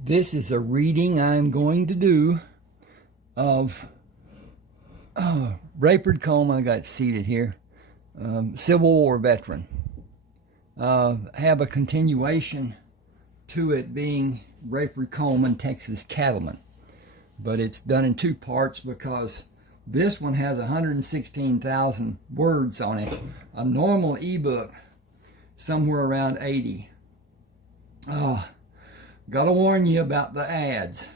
This is a reading I'm going to do of Rayford Coleman. I got it seated here. Civil War veteran. Have a continuation to it being Rayford Coleman, Texas Cattleman. But it's done in two parts because this one has 116,000 words on it. A normal ebook, somewhere around 80. Gotta warn you about the ads.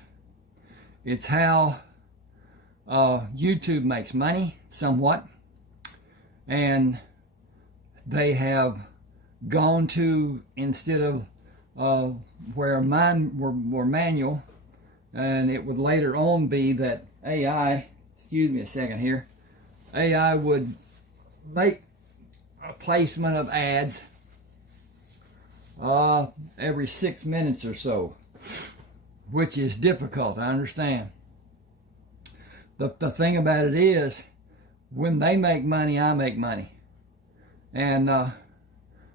It's how YouTube makes money, somewhat. And they have gone to, instead of where mine were manual, and it would later on be that AI, excuse me a second here, AI would make a placement of ads every 6 minutes or so, which is difficult, I understand. The thing about it is, when they make money, I make money. And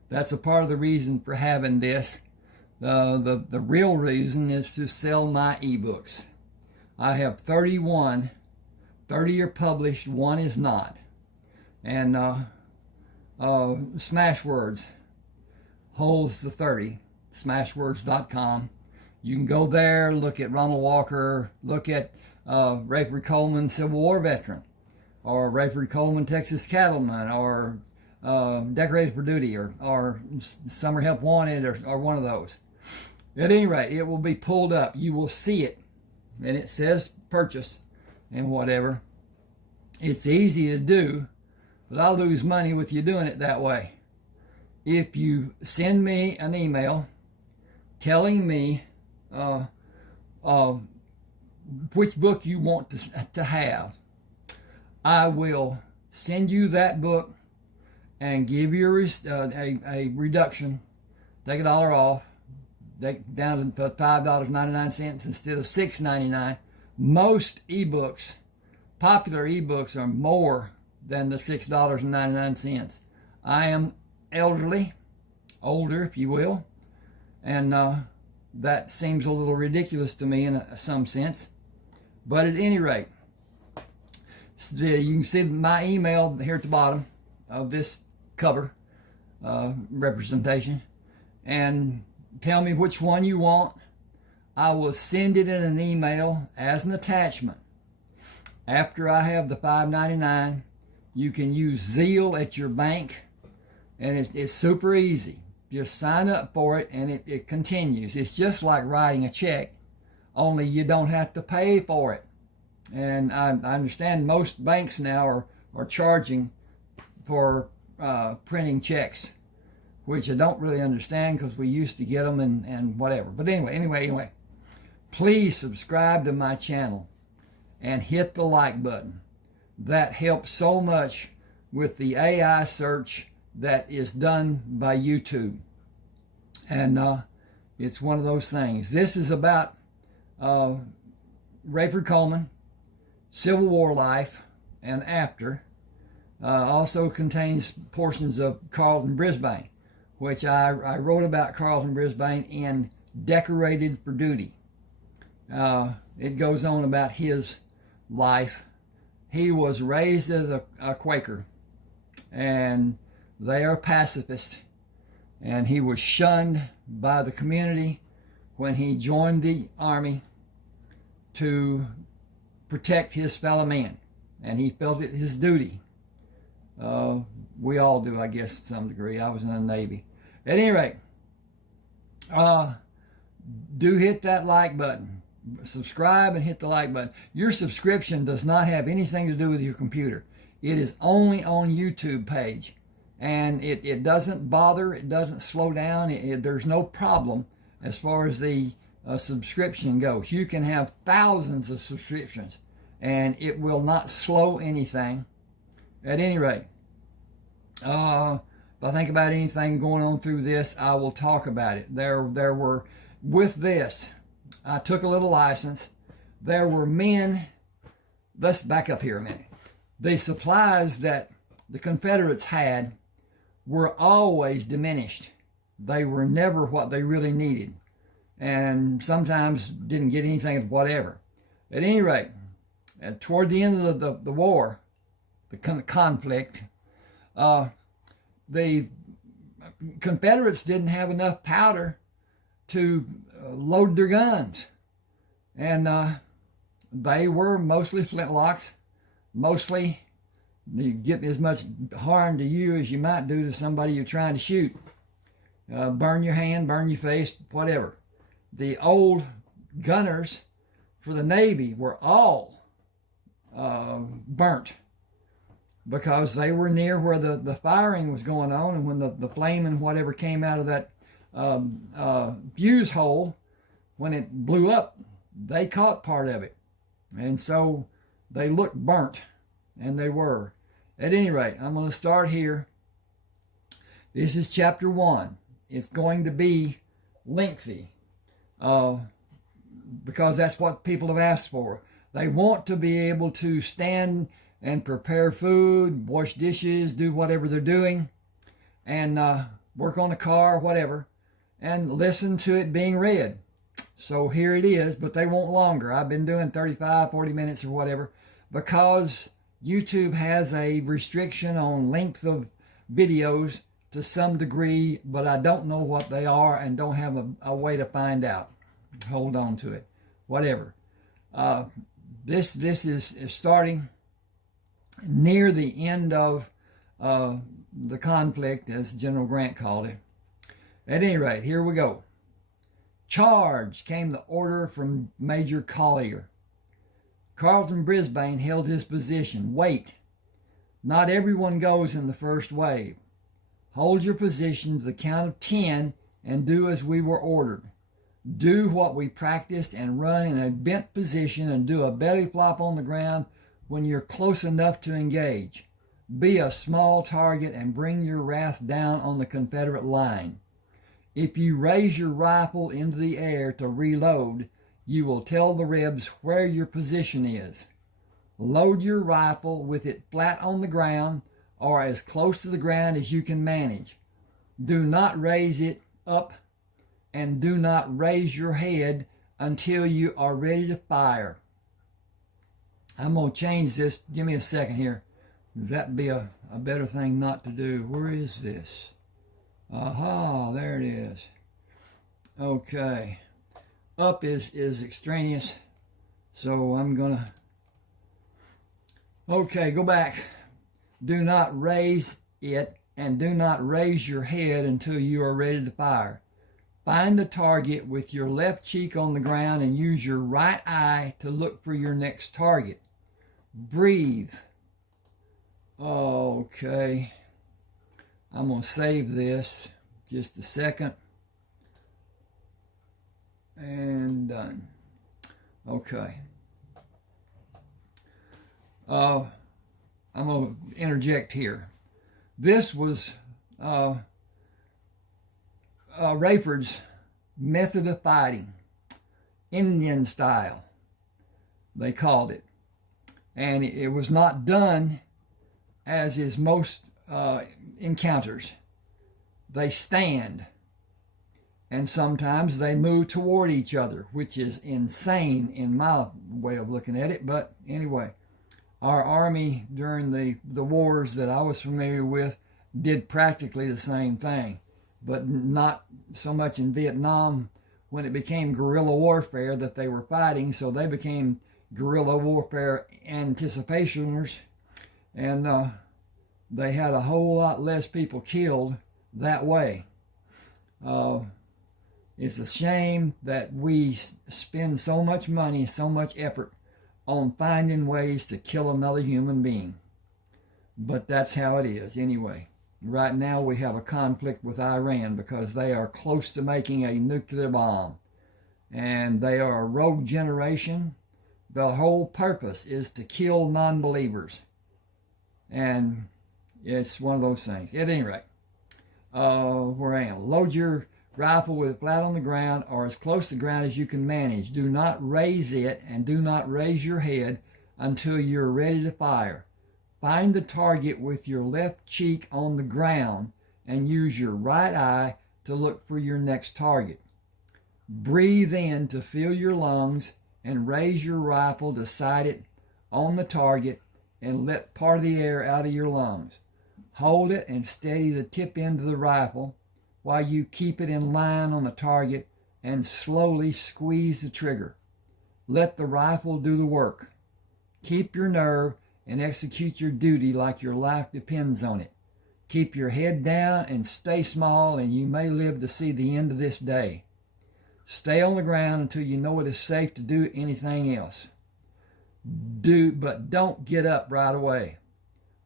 that's a part of the reason for having this. The real reason is to sell my ebooks. I have 31. 30 are published, one is not. And Smashwords holds the 30, smashwords.com. You can go there, look at Ronald Walker, look at Rayford Coleman, Civil War veteran, or Rayford Coleman, Texas Cattleman, or Decorated for Duty, or Summer Help Wanted, or one of those. At any rate, it will be pulled up. You will see it, and it says purchase and whatever. It's easy to do, but I'll lose money with you doing it that way. If you send me an email telling me which book you want to have, I will send you that book and give you a reduction, take $1 off, down to $5.99 instead of $6.99. Most ebooks, popular ebooks, are more than the $6.99. I am elderly, older if you will, and that seems a little ridiculous to me in some sense. But at any rate, you can see my email here at the bottom of this cover representation, and tell me which one you want. I will send it in an email as an attachment. After I have the $5.99, you can use Zeal at your bank, and it's super easy. Just sign up for it, and it continues. It's just like writing a check, only you don't have to pay for it. And I understand most banks now are charging for printing checks, which I don't really understand because we used to get them and whatever. But anyway, please subscribe to my channel and hit the like button. That helps so much with the AI search that is done by YouTube. And it's one of those things. This is about Rayford Coleman, Civil War life and after. Also contains portions of Carlton Brisbane, which I wrote about Carlton Brisbane in Decorated for Duty. It goes on about his life. He was raised as a Quaker, and they are pacifist, and he was shunned by the community when he joined the army to protect his fellow man, and he felt it his duty. We all do, I guess, to some degree. I was in the Navy. At any rate, do hit that like button. Subscribe and hit the like button. Your subscription does not have anything to do with your computer. It is only on YouTube page. And it doesn't bother, it doesn't slow down, there's no problem as far as the subscription goes. You can have thousands of subscriptions and it will not slow anything. At any rate, if I think about anything going on through this, I will talk about it. There were, with this, I took a little license. There were men, let's back up here a minute. The supplies that the Confederates had were always diminished. They were never what they really needed. and sometimes didn't get anything, whatever. At any rate, toward the end of the war, the conflict, the Confederates didn't have enough powder to load their guns, and they were mostly flintlocks, mostly you get as much harm to you as you might do to somebody you're trying to shoot. Burn your hand, burn your face, whatever. The old gunners for the Navy were all burnt because they were near where the firing was going on, and when the flame and whatever came out of that fuse hole, when it blew up, they caught part of it. And so they looked burnt, and they were. At any rate, I'm going to start here. This is chapter 1. It's going to be lengthy because that's what people have asked for. They want to be able to stand and prepare food, wash dishes, do whatever they're doing, and work on the car, whatever, and listen to it being read. So here it is, but they want longer. I've been doing 35, 40 minutes or whatever because YouTube has a restriction on length of videos to some degree, but I don't know what they are and don't have a way to find out. Hold on to it. Whatever. This is starting near the end of the conflict, as General Grant called it. At any rate, here we go. Charge, came the order from Major Collier. Carlton Brisbane held his position. Wait. Not everyone goes in the first wave. Hold your position to the count of 10 and do as we were ordered. Do what we practiced and run in a bent position and do a belly flop on the ground when you're close enough to engage. Be a small target and bring your wrath down on the Confederate line. If you raise your rifle into the air to reload, you will tell the Rebs where your position is. Load your rifle with it flat on the ground or as close to the ground as you can manage. Do not raise it up and do not raise your head until you are ready to fire. I'm going to change this. Give me a second here. That'd be a better thing not to do. Where is this? Aha, there it is. Okay. Up is extraneous. So I'm going to... Okay, go back. Do not raise it and do not raise your head until you are ready to fire. Find the target with your left cheek on the ground and use your right eye to look for your next target. Breathe. Okay. I'm going to save this. Just a second. And done. Okay. I'm going to interject here. This was Rayford's method of fighting, Indian style, they called it. And it was not done as is most encounters. They stand, and sometimes they move toward each other, which is insane in my way of looking at it. But anyway, our army during the wars that I was familiar with did practically the same thing, but not so much in Vietnam when it became guerrilla warfare that they were fighting, so they became guerrilla warfare anticipationers, and they had a whole lot less people killed that way. It's a shame that we spend so much money, so much effort on finding ways to kill another human being. But that's how it is anyway. Right now we have a conflict with Iran because they are close to making a nuclear bomb. And they are a rogue generation. The whole purpose is to kill non-believers. And it's one of those things. At any rate, where I am. Load your rifle with it flat on the ground or as close to the ground as you can manage. Do not raise it and do not raise your head until you're ready to fire. Find the target with your left cheek on the ground and use your right eye to look for your next target. Breathe in to fill your lungs and raise your rifle to sight it on the target and let part of the air out of your lungs. Hold it and steady the tip end of the rifle while you keep it in line on the target and slowly squeeze the trigger. Let the rifle do the work. Keep your nerve and execute your duty like your life depends on it. Keep your head down and stay small, and you may live to see the end of this day. Stay on the ground until you know it is safe to do anything else. But don't get up right away.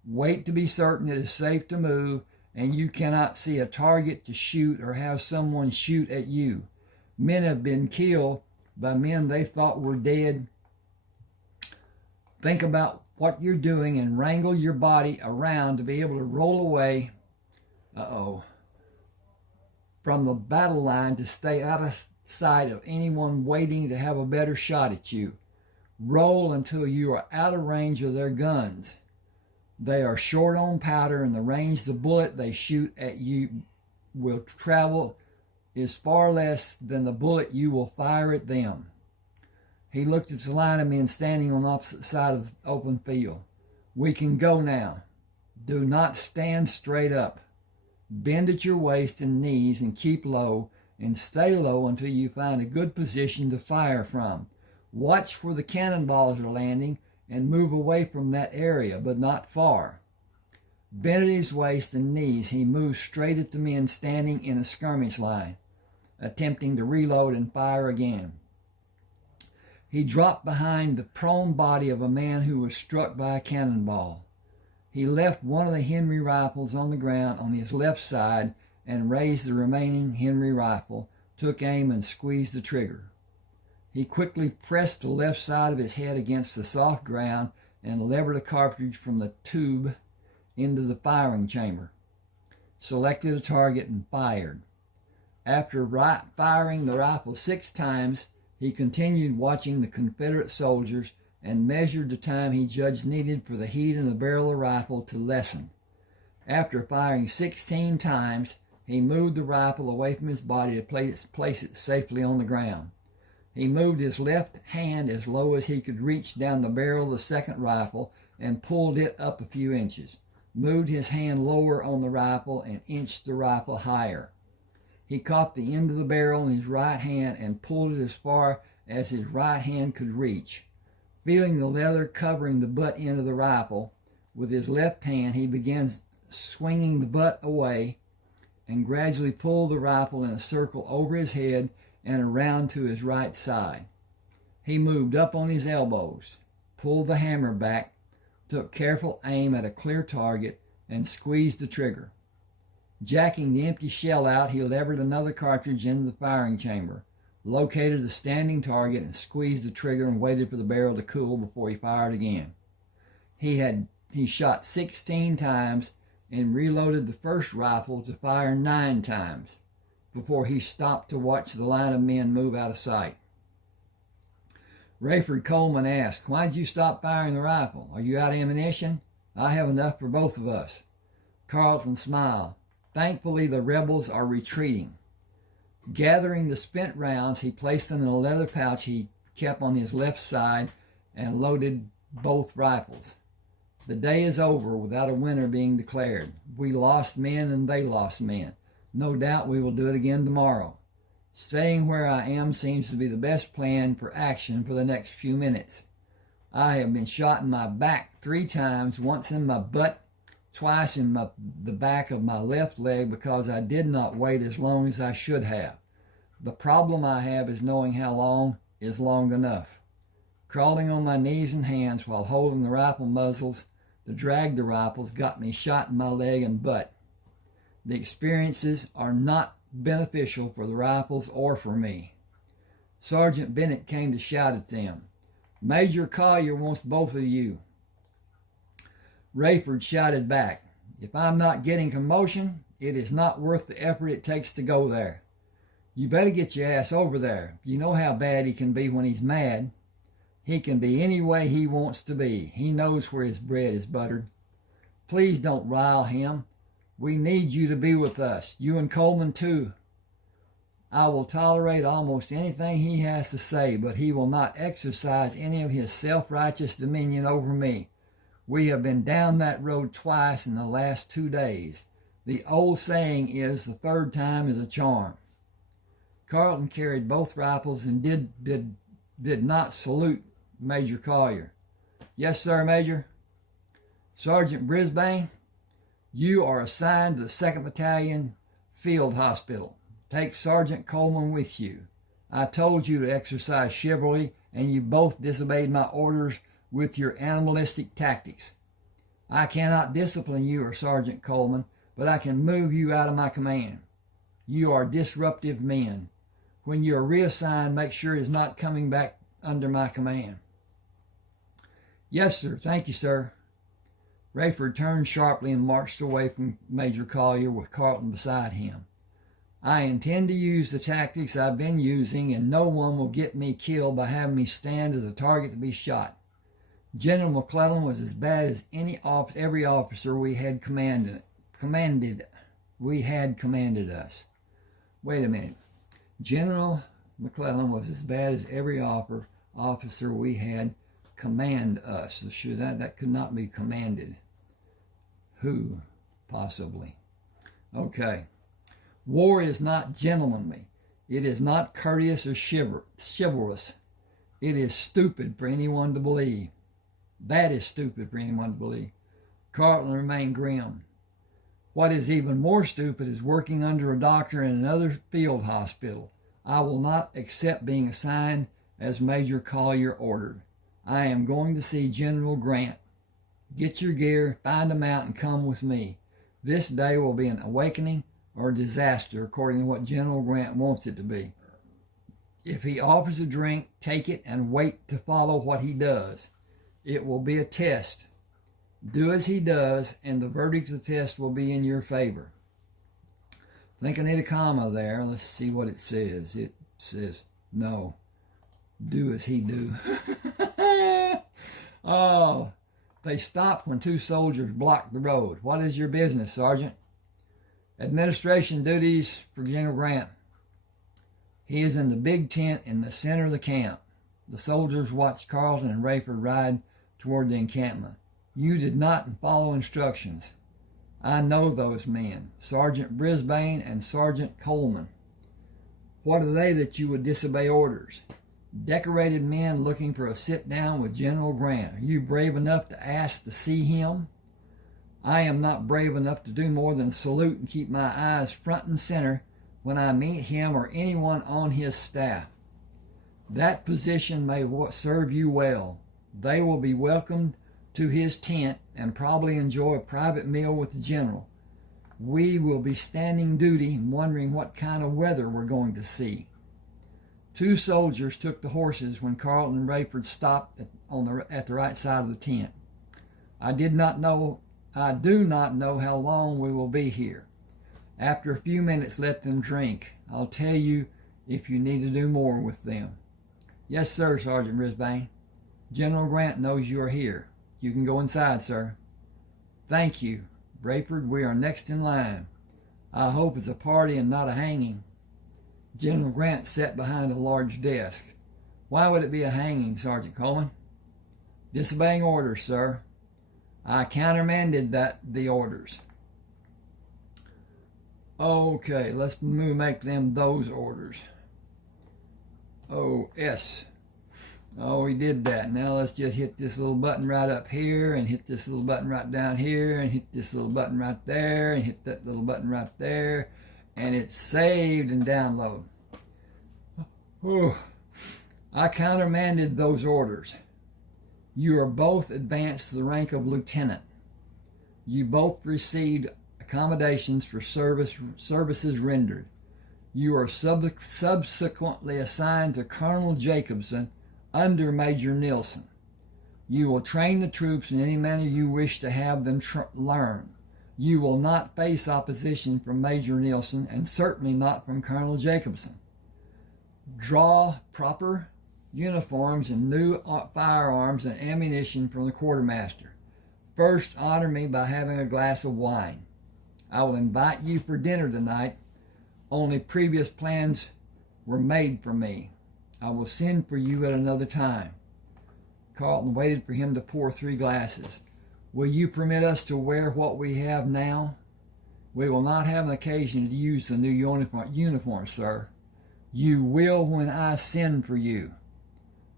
Wait to be certain it is safe to move and you cannot see a target to shoot or have someone shoot at you. Men have been killed by men they thought were dead. Think about what you're doing and wrangle your body around to be able to roll away from the battle line to stay out of sight of anyone waiting to have a better shot at you. Roll until you are out of range of their guns. They are short on powder, and the range the bullet they shoot at you will travel is far less than the bullet you will fire at them. He looked at the line of men standing on the opposite side of the open field. We can go now. Do not stand straight up. Bend at your waist and knees and keep low, and stay low until you find a good position to fire from. Watch where the cannonballs are landing and move away from that area, but not far. Bent at his waist and knees, he moved straight at the men standing in a skirmish line, attempting to reload and fire again. He dropped behind the prone body of a man who was struck by a cannonball. He left one of the Henry rifles on the ground on his left side and raised the remaining Henry rifle, took aim and squeezed the trigger. He quickly pressed the left side of his head against the soft ground and levered a cartridge from the tube into the firing chamber, selected a target and fired. After firing the rifle 6 times, he continued watching the Confederate soldiers and measured the time he judged needed for the heat in the barrel of the rifle to lessen. After firing 16 times, he moved the rifle away from his body to place it safely on the ground. He moved his left hand as low as he could reach down the barrel of the second rifle and pulled it up a few inches, moved his hand lower on the rifle and inched the rifle higher. He caught the end of the barrel in his right hand and pulled it as far as his right hand could reach. Feeling the leather covering the butt end of the rifle, with his left hand he began swinging the butt away and gradually pulled the rifle in a circle over his head and around to his right side. He moved up on his elbows, pulled the hammer back, took careful aim at a clear target, and squeezed the trigger. Jacking the empty shell out, he levered another cartridge into the firing chamber, located a standing target, and squeezed the trigger and waited for the barrel to cool before he fired again. He shot 16 times and reloaded the first rifle to fire 9 times before he stopped to watch the line of men move out of sight. Rayford Coleman asked, "Why did you stop firing the rifle? Are you out of ammunition? I have enough for both of us." Carlton smiled. "Thankfully, the rebels are retreating." Gathering the spent rounds, he placed them in a leather pouch he kept on his left side and loaded both rifles. The day is over without a winner being declared. We lost men and they lost men. No doubt we will do it again tomorrow. Staying where I am seems to be the best plan for action for the next few minutes. I have been shot in my back 3 times, once in my butt, twice in the back of my left leg because I did not wait as long as I should have. The problem I have is knowing how long is long enough. Crawling on my knees and hands while holding the rifle muzzles to drag the rifles got me shot in my leg and butt. The experiences are not beneficial for the rifles or for me. Sergeant Bennett came to shout at them, "Major Collier wants both of you." Rayford shouted back, "If I'm not getting commotion, it is not worth the effort it takes to go there. You better get your ass over there. You know how bad he can be when he's mad. He can be any way he wants to be. He knows where his bread is buttered. Please don't rile him. We need you to be with us. You and Coleman too. I will tolerate almost anything he has to say, but he will not exercise any of his self-righteous dominion over me. We have been down that road twice in the last 2 days. The old saying is, the third time is a charm. Carlton carried both rifles and did not salute Major Collier. Yes, sir, Major. Sergeant Brisbane, you are assigned to the 2nd Battalion Field Hospital. Take Sergeant Coleman with you. I told you to exercise chivalry, and you both disobeyed my orders with your animalistic tactics. I cannot discipline you or Sergeant Coleman, but I can move you out of my command. You are disruptive men. When you are reassigned, make sure it is not coming back under my command. Yes, sir. Thank you, sir. Rayford turned sharply and marched away from Major Collier with Carlton beside him. I intend to use the tactics I've been using, and no one will get me killed by having me stand as a target to be shot. General McClellan was as bad as every officer we had commanded us. Wait a minute. General McClellan was as bad as every officer we had command us. Sure, that could not be commanded. Who? Possibly. Okay. War is not gentlemanly. It is not courteous or chivalrous. It is stupid for anyone to believe. That is stupid for anyone to believe. Carlton remained grim. What is even more stupid is working under a doctor in another field hospital. I will not accept being assigned as Major Collier ordered. I am going to see General Grant. Get your gear, find him out, and come with me. This day will be an awakening or disaster according to what General Grant wants it to be. If he offers a drink, take it and wait to follow what he does. It will be a test. Do as he does, and the verdict of the test will be in your favor. I think I need a comma there. Let's see what it says. It says, no, do as he do. Oh, they stopped when 2 soldiers blocked the road. What is your business, Sergeant? Administration duties for General Grant. He is in the big tent in the center of the camp. The soldiers watched Carlton and Rayford ride toward the encampment. You did not follow instructions. I know those men, Sergeant Brisbane and Sergeant Coleman. What are they that you would disobey orders? Decorated men looking for a sit-down with General Grant. Are you brave enough to ask to see him? I am not brave enough to do more than salute and keep my eyes front and center when I meet him or anyone on his staff. That position may serve you well. They will be welcomed to his tent and probably enjoy a private meal with the general. We will be standing duty and wondering what kind of weather we're going to see. 2 soldiers took the horses when Carlton and Rayford stopped at the right side of the tent. I do not know how long we will be here. After a few minutes, let them drink. I'll tell you if you need to do more with them. Yes, sir, Sergeant Brisbane. General Grant knows you are here. You can go inside, sir. Thank you. Rayford, we are next in line. I hope it's a party and not a hanging. General Grant sat behind a large desk. Why would it be a hanging, Sergeant Coleman? Disobeying orders, sir. I countermanded the orders. Okay, let's make them those orders. O-S. Oh, we did that. Now let's just hit this little button right up here, and hit this little button right down here, and hit this little button right there, and hit that little button right there, and it's saved and download. Oh, I countermanded those orders. You are both advanced to the rank of lieutenant. You both received accommodations for services rendered. You are subsequently assigned to Colonel Jacobson under Major Nilsson. You will train the troops in any manner you wish to have them learn. You will not face opposition from Major Nilsson, and certainly not from Colonel Jacobson. Draw proper uniforms and new firearms and ammunition from the quartermaster. First, honor me by having a glass of wine. I will invite you for dinner tonight. Only previous plans were made for me. I will send for you at another time. Carlton waited for him to pour 3 glasses. Will you permit us to wear what we have now? We will not have an occasion to use the new uniform, sir. You will when I send for you.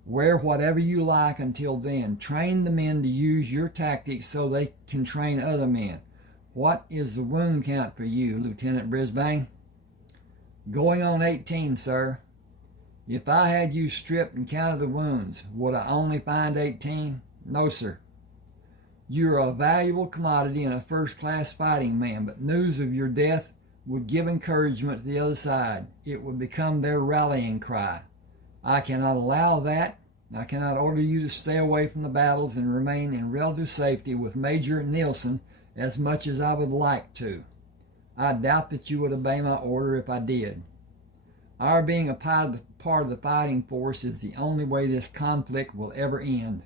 Wear whatever you like until then. Train the men to use your tactics so they can train other men. What is the wound count for you, Lieutenant Brisbane? Going on 18, sir. If I had you stripped and counted the wounds, would I only find 18? No, sir. You are a valuable commodity and a first-class fighting man, but news of your death would give encouragement to the other side. It would become their rallying cry. I cannot allow that. I cannot order you to stay away from the battles and remain in relative safety with Major Nielsen as much as I would like to. I doubt that you would obey my order if I did. Our being a part of the fighting force is the only way this conflict will ever end.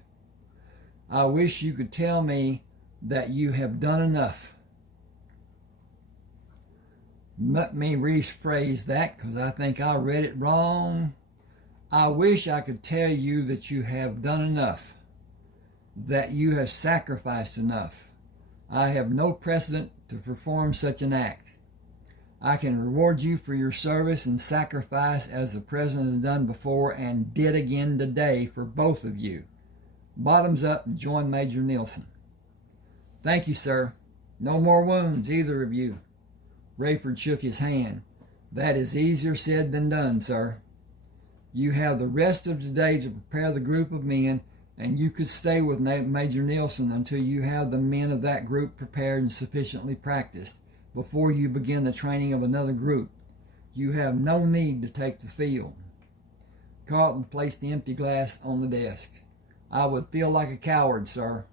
I wish you could tell me that you have done enough. Let me rephrase that because I think I read it wrong. I wish I could tell you that you have done enough, that you have sacrificed enough. I have no precedent to perform such an act. I can reward you for your service and sacrifice as the President has done before and did again today for both of you. Bottoms up and join Major Nielsen. Thank you, sir. No more wounds, either of you. Rayford shook his hand. That is easier said than done, sir. You have the rest of today to prepare the group of men, and you could stay with Major Nielsen until you have the men of that group prepared and sufficiently practiced before you begin the training of another group. You have no need to take the field. Carlton placed the empty glass on the desk. I would feel like a coward, sir.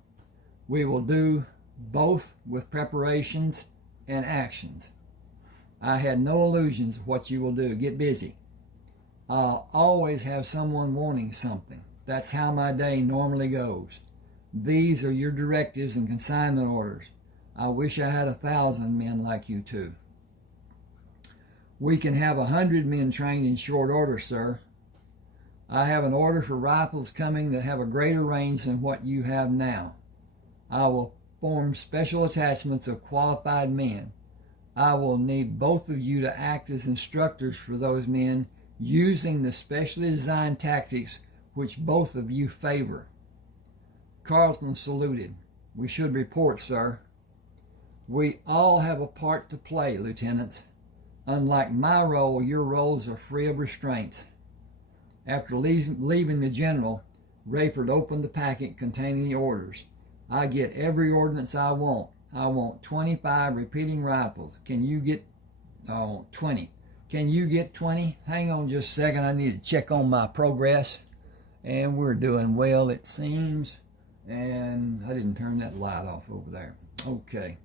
We will do both with preparations and actions. I had no illusions of what you will do. Get busy. I'll always have someone wanting something. That's how my day normally goes. These are your directives and consignment orders. I wish I had 1,000 men like you two. We can have 100 men trained in short order, sir. I have an order for rifles coming that have a greater range than what you have now. I will form special attachments of qualified men. I will need both of you to act as instructors for those men using the specially designed tactics which both of you favor. Carlton saluted. We should report, sir. We all have a part to play, lieutenants. Unlike my role, your roles are free of restraints. After leaving the general, Rayford opened the packet containing the orders. I get every ordnance I want. I want 25 repeating rifles. Can you get 20? Can you get 20? Hang on just a second. I need to check on my progress. And we're doing well, it seems. And I didn't turn that light off over there. Okay.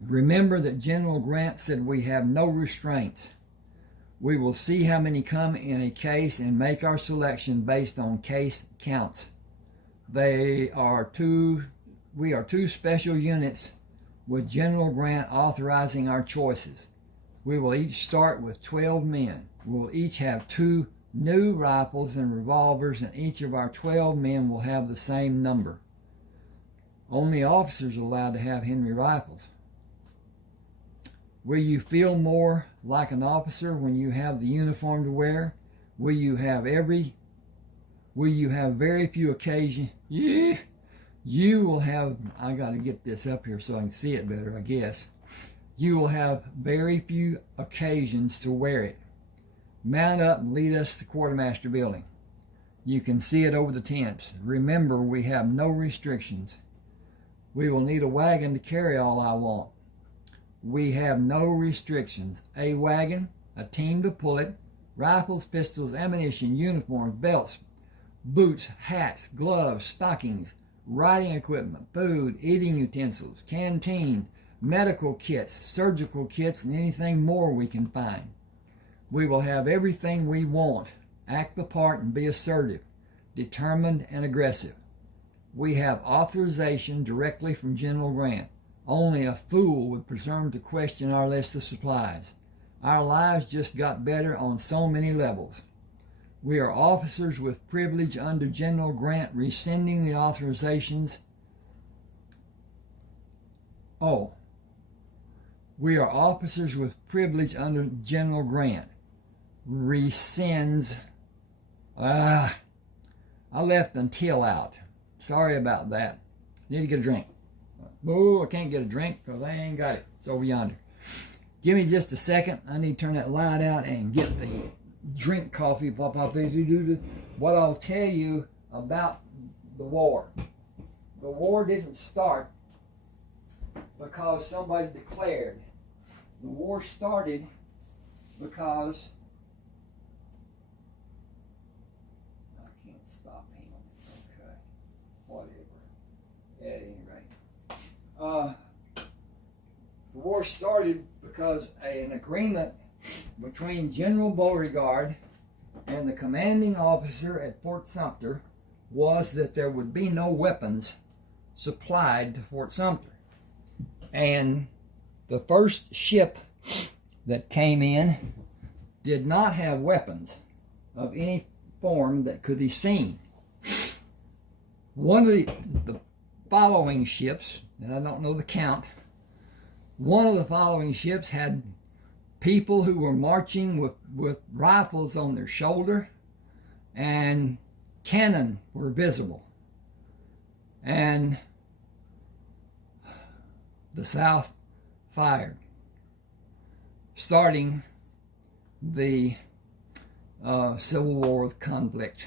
Remember that General Grant said we have no restraints. We will see how many come in a case and make our selection based on case counts. We are two special units with General Grant authorizing our choices. We will each start with 12 men. We'll each have 2 new rifles and revolvers, and each of our 12 men will have the same number. Only officers are allowed to have Henry rifles. Will you feel more like an officer when you have the uniform to wear? Will you have very few occasions? You will have, I got to get this up here so I can see it better, I guess. You will have very few occasions to wear it. Mount up and lead us to the quartermaster building. You can see it over the tents. Remember, we have no restrictions. We will need a wagon to carry all I want. We have no restrictions. A wagon, a team to pull it, rifles, pistols, ammunition, uniforms, belts, boots, hats, gloves, stockings, riding equipment, food, eating utensils, canteens, medical kits, surgical kits, and anything more we can find. We will have everything we want. Act the part and be assertive, determined, and aggressive. We have authorization directly from General Grant. Only a fool would presume to question our list of supplies. Our lives just got better on so many levels. We are officers with privilege under General Grant rescinding the authorizations. We are officers with privilege under General Grant. Rescinds. I left until out. Sorry about that. Need to get a drink. Oh, I can't get a drink because I ain't got it. It's over yonder. Give me just a second. I need to turn that light out and get the drink coffee. What I'll tell you about the war. The war didn't start because somebody declared. The war started because I can't stop him. Okay, whatever. At any rate, the war started because an agreement between General Beauregard and the commanding officer at Fort Sumter was that there would be no weapons supplied to Fort Sumter. And the first ship that came in did not have weapons of any form that could be seen. One of the following ships, and I don't know the count, one of the following ships had people who were marching with rifles on their shoulder, and cannon were visible. And the South fired, starting the Civil War conflict.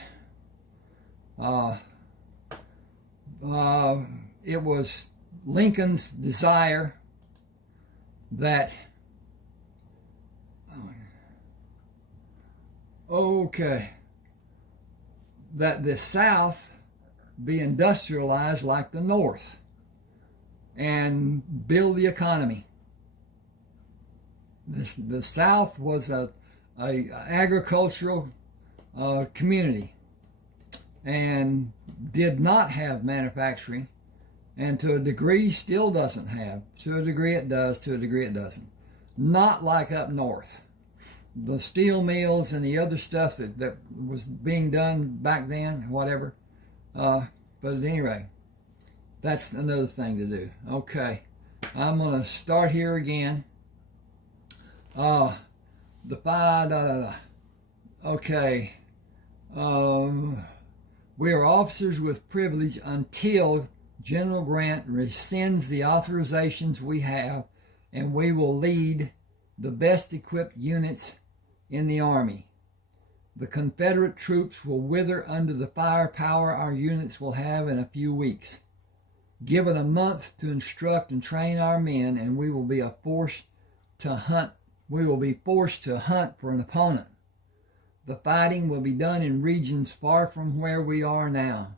It was Lincoln's desire that that the South be industrialized like the North and build the economy. The South was a agricultural community and did not have manufacturing, and to a degree still doesn't have. To a degree it does, to a degree it doesn't. Not like up north. The steel mills and the other stuff that was being done back then, whatever. But at any rate, that's another thing to do. Okay, I'm going to start here again. Okay. We are officers with privilege until General Grant rescinds the authorizations we have, and we will lead the best equipped units in the Army. The Confederate troops will wither under the firepower our units will have in a few weeks. Given a month to instruct and train our men, and we will be forced to hunt for an opponent. The fighting will be done in regions far from where we are now.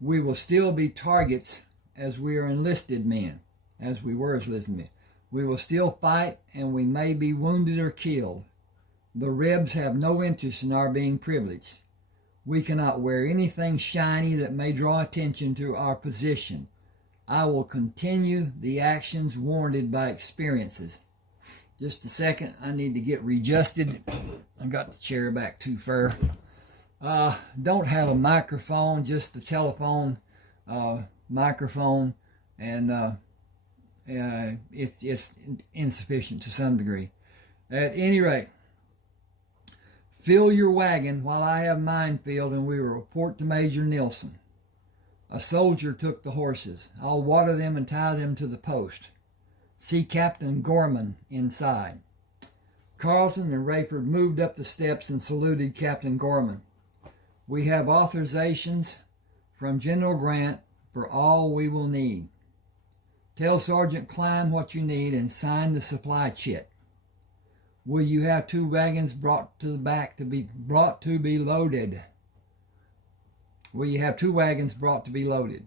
We will still be targets as we are enlisted men, as we were enlisted men. We will still fight, and we may be wounded or killed. The Rebs have no interest in our being privileged. We cannot wear anything shiny that may draw attention to our position. I will continue the actions warranted by experiences. Just a second, I need to get readjusted. I got the chair back too far. Don't have a microphone, just a telephone microphone, and it's insufficient to some degree. At any rate, fill your wagon while I have mine filled, and we will report to Major Nilsson. A soldier took the horses. I'll water them and tie them to the post. See Captain Gorman inside. Carlton and Rayford moved up the steps and saluted Captain Gorman. We have authorizations from General Grant for all we will need. Tell Sergeant Klein what you need and sign the supply chit. Will you have 2 wagons brought to the back to be loaded? Will you have 2 wagons brought to be loaded?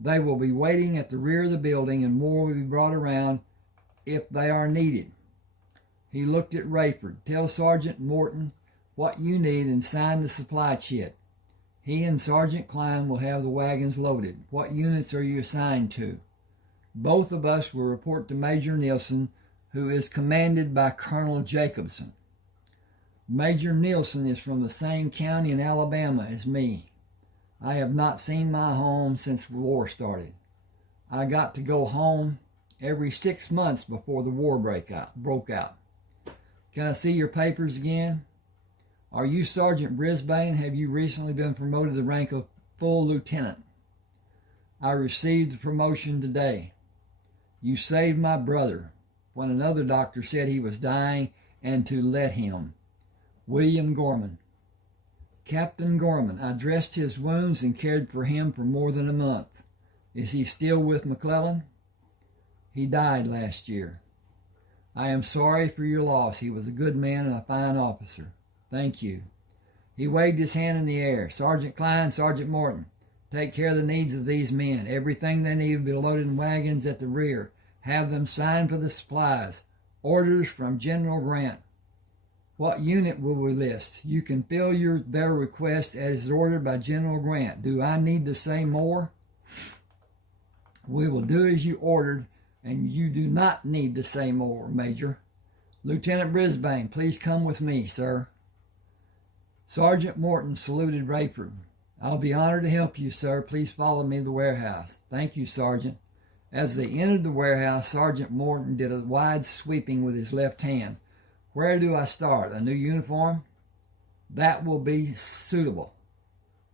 They will be waiting at the rear of the building, and more will be brought around if they are needed. He looked at Rayford. Tell Sergeant Morton what you need and sign the supply chit. He and Sergeant Klein will have the wagons loaded. What units are you assigned to? Both of us will report to Major Nilsson, who is commanded by Colonel Jacobson. Major Nielsen is from the same county in Alabama as me. I have not seen my home since the war started. I got to go home every 6 months before the war broke out. Can I see your papers again? Are you Sergeant Brisbane? Have you recently been promoted to the rank of full lieutenant? I received the promotion today. You saved my brother when another doctor said he was dying and to let him. William Gorman. Captain Gorman, I dressed his wounds and cared for him for more than a month. Is he still with McClellan? He died last year. I am sorry for your loss. He was a good man and a fine officer. Thank you. He waved his hand in the air. Sergeant Klein, Sergeant Morton, take care of the needs of these men. Everything they need will be loaded in wagons at the rear. Have them sign for the supplies. Orders from General Grant. What unit will we list? You can fill their request as ordered by General Grant. Do I need to say more? We will do as you ordered, and you do not need to say more, Major. Lieutenant Brisbane, please come with me, sir. Sergeant Morton saluted Rayford. I'll be honored to help you, sir. Please follow me to the warehouse. Thank you, Sergeant. As they entered the warehouse, Sergeant Morton did a wide sweeping with his left hand. Where do I start? A new uniform? That will be suitable.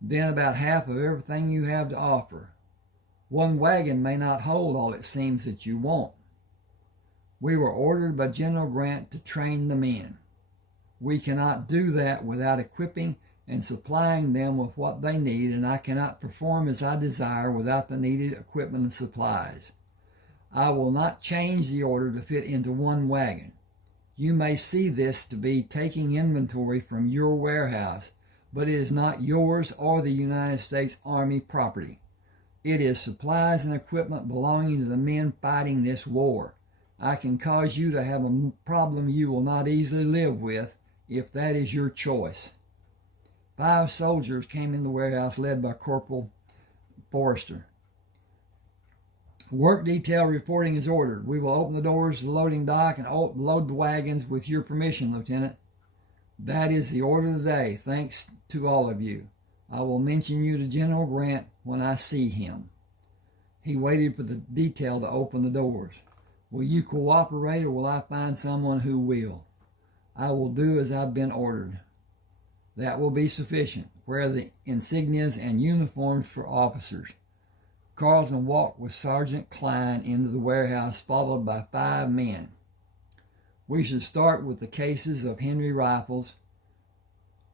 Then about half of everything you have to offer. One wagon may not hold all it seems that you want. We were ordered by General Grant to train the men. We cannot do that without equipping and supplying them with what they need, and I cannot perform as I desire without the needed equipment and supplies. I will not change the order to fit into one wagon. You may see this to be taking inventory from your warehouse, but it is not yours or the United States Army property. It is supplies and equipment belonging to the men fighting this war. I can cause you to have a problem you will not easily live with if that is your choice. 5 soldiers came in the warehouse led by Corporal Forrester. Work detail reporting is ordered. We will open the doors to the loading dock and load the wagons with your permission, Lieutenant. That is the order of the day. Thanks to all of you. I will mention you to General Grant when I see him. He waited for the detail to open the doors. Will you cooperate, or will I find someone who will? I will do as I've been ordered. That will be sufficient. Wear the insignias and uniforms for officers. Carlton walked with Sergeant Klein into the warehouse, followed by 5 men. We should start with the cases of Henry rifles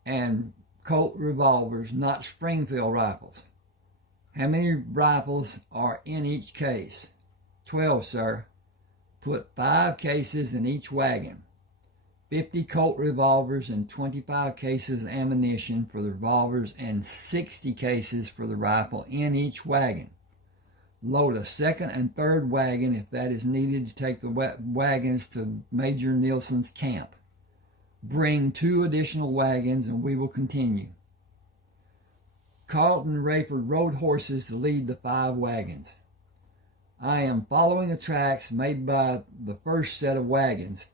and Colt revolvers, not Springfield rifles. How many rifles are in each case? 12, sir. Put 5 cases in each wagon. 50 Colt revolvers and 25 cases of ammunition for the revolvers and 60 cases for the rifle in each wagon. Load a second and third wagon if that is needed to take the wagons to Major Nielsen's camp. Bring 2 additional wagons and we will continue. Carlton and Rayford rode horses to lead the 5 wagons. I am following the tracks made by the first set of wagons,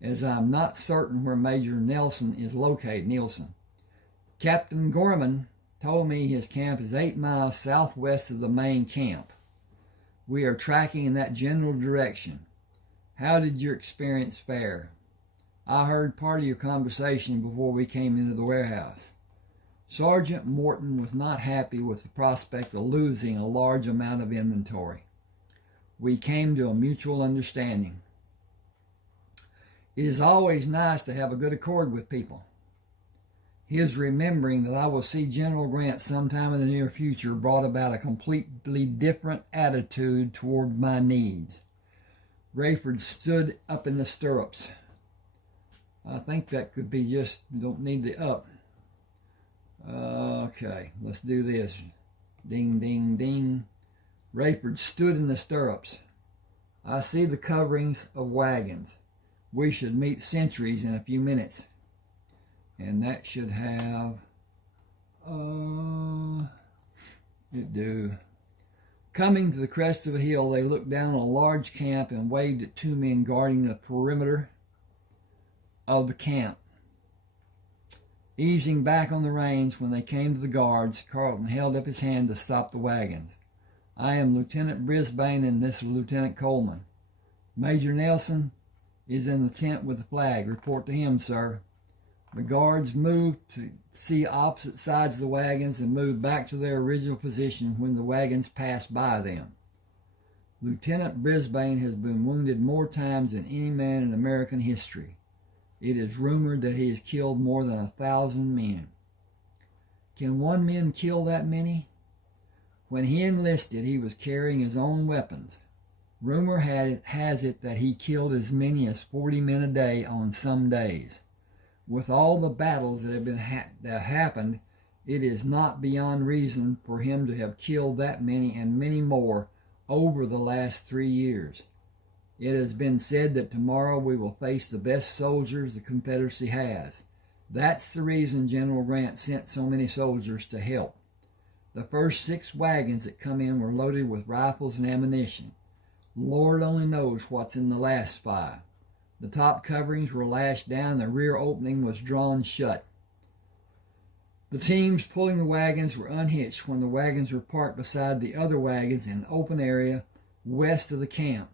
as I am not certain where Major Nielsen is located. Captain Gorman told me his camp is 8 miles southwest of the main camp. We are tracking in that general direction. How did your experience fare? I heard part of your conversation before we came into the warehouse. Sergeant Morton was not happy with the prospect of losing a large amount of inventory. We came to a mutual understanding. It is always nice to have a good accord with people. His remembering that I will see General Grant sometime in the near future brought about a completely different attitude toward my needs. Rayford stood up in the stirrups. I think that could be just, don't need the up. Okay, let's do this. Ding, ding, ding. Rayford stood in the stirrups. I see the coverings of wagons. We should meet sentries in a few minutes. And that should have, it do. Coming to the crest of a hill, they looked down on a large camp and waved at two men guarding the perimeter of the camp. Easing back on the reins when they came to the guards, Carlton held up his hand to stop the wagons. "I am Lieutenant Brisbane, and this is Lieutenant Coleman. Major Nelson is in the tent with the flag. Report to him, sir." The guards moved to see opposite sides of the wagons and moved back to their original position when the wagons passed by them. "Lieutenant Brisbane has been wounded more times than any man in American history. It is rumored that he has killed more than 1,000 men." Can one man kill that many? When he enlisted, he was carrying his own weapons. Rumor has it that he killed as many as 40 men a day on some days. With all the battles that have happened, it is not beyond reason for him to have killed that many and many more over the last 3 years. It has been said that tomorrow we will face the best soldiers the Confederacy has. That's the reason General Grant sent so many soldiers to help. The first 6 wagons that come in were loaded with rifles and ammunition. Lord only knows what's in the last 5. The top coverings were lashed down, the rear opening was drawn shut. The teams pulling the wagons were unhitched when the wagons were parked beside the other wagons in an open area west of the camp.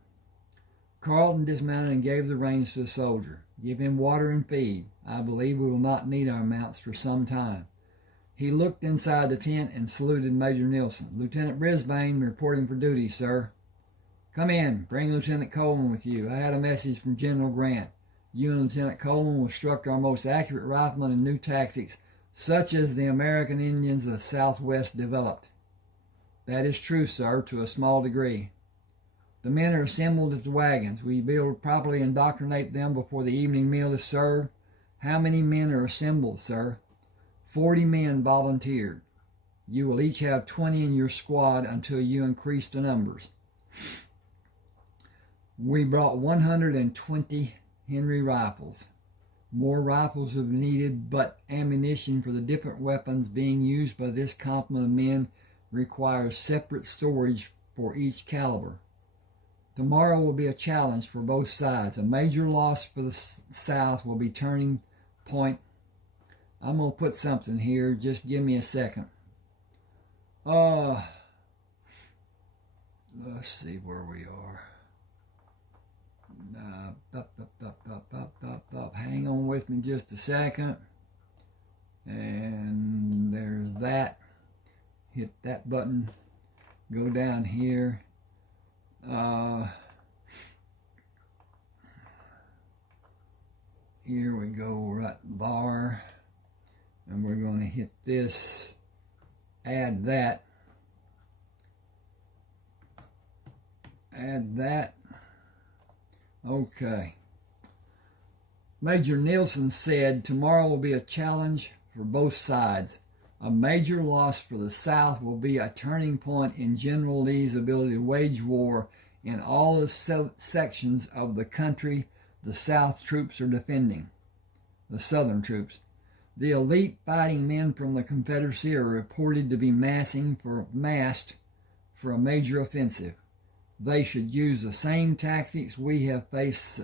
Carlton dismounted and gave the reins to the soldier. "Give him water and feed. I believe we will not need our mounts for some time." He looked inside the tent and saluted Major Nelson. "Lieutenant Brisbane reporting for duty, sir." "Come in. Bring Lieutenant Coleman with you. I had a message from General Grant. You and Lieutenant Coleman will instruct our most accurate riflemen in new tactics, such as the American Indians of the Southwest developed." "That is true, sir, to a small degree." "The men are assembled at the wagons. Will you be able to properly indoctrinate them before the evening meal is served?" "How many men are assembled, sir?" 40 men volunteered. You will each have 20 in your squad until you increase the numbers. We brought 120 Henry rifles. More rifles will be needed, but ammunition for the different weapons being used by this complement of men requires separate storage for each caliber. Tomorrow will be a challenge for both sides. A major loss for the South will be turning point. I'm going to put something here. Just give me a second. Let's see where we are. Hang on with me just a second. And there's that. Hit that button. Go down here. Here we go, right bar. And we're going to hit this. Add that. Add that. Okay. Major Nielsen said tomorrow will be a challenge for both sides. A major loss for the South will be a turning point in General Lee's ability to wage war in all the sections of the country the South troops are defending, the Southern troops. The elite fighting men from the Confederacy are reported to be massed for a major offensive. They should use the same tactics we have faced.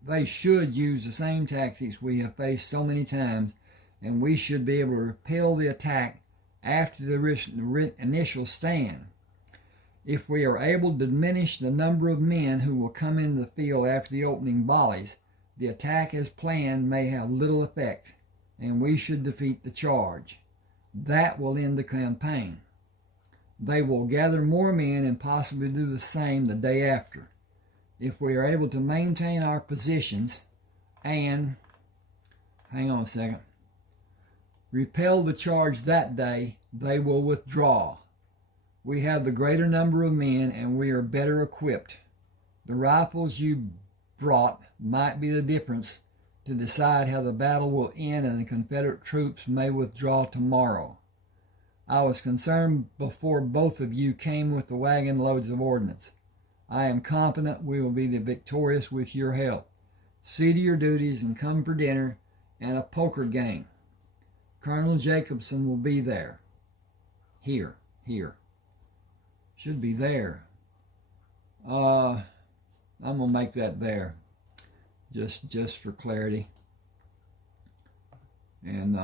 They should use the same tactics we have faced so many times, and we should be able to repel the attack after the initial stand. If we are able to diminish the number of men who will come into the field after the opening volleys, the attack as planned may have little effect, and we should defeat the charge. That will end the campaign. They will gather more men and possibly do the same the day after. If we are able to maintain our positions and, hang on a second, repel the charge that day, they will withdraw. We have the greater number of men and we are better equipped. The rifles you brought might be the difference to decide how the battle will end, and the Confederate troops may withdraw tomorrow. I was concerned before both of you came with the wagon loads of ordnance. I am confident we will be victorious with your help. See to your duties and come for dinner and a poker game. Colonel Jacobson will be there. Here. Should be there. I'm going to make that there. Just for clarity. And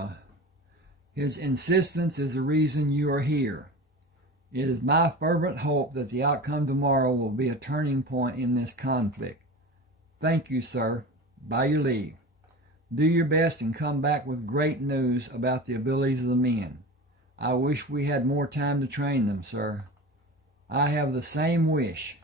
his insistence is the reason you are here. It is my fervent hope that the outcome tomorrow will be a turning point in this conflict. Thank you, sir. By your leave. Do your best and come back with great news about the abilities of the men. I wish we had more time to train them, sir. I have the same wish.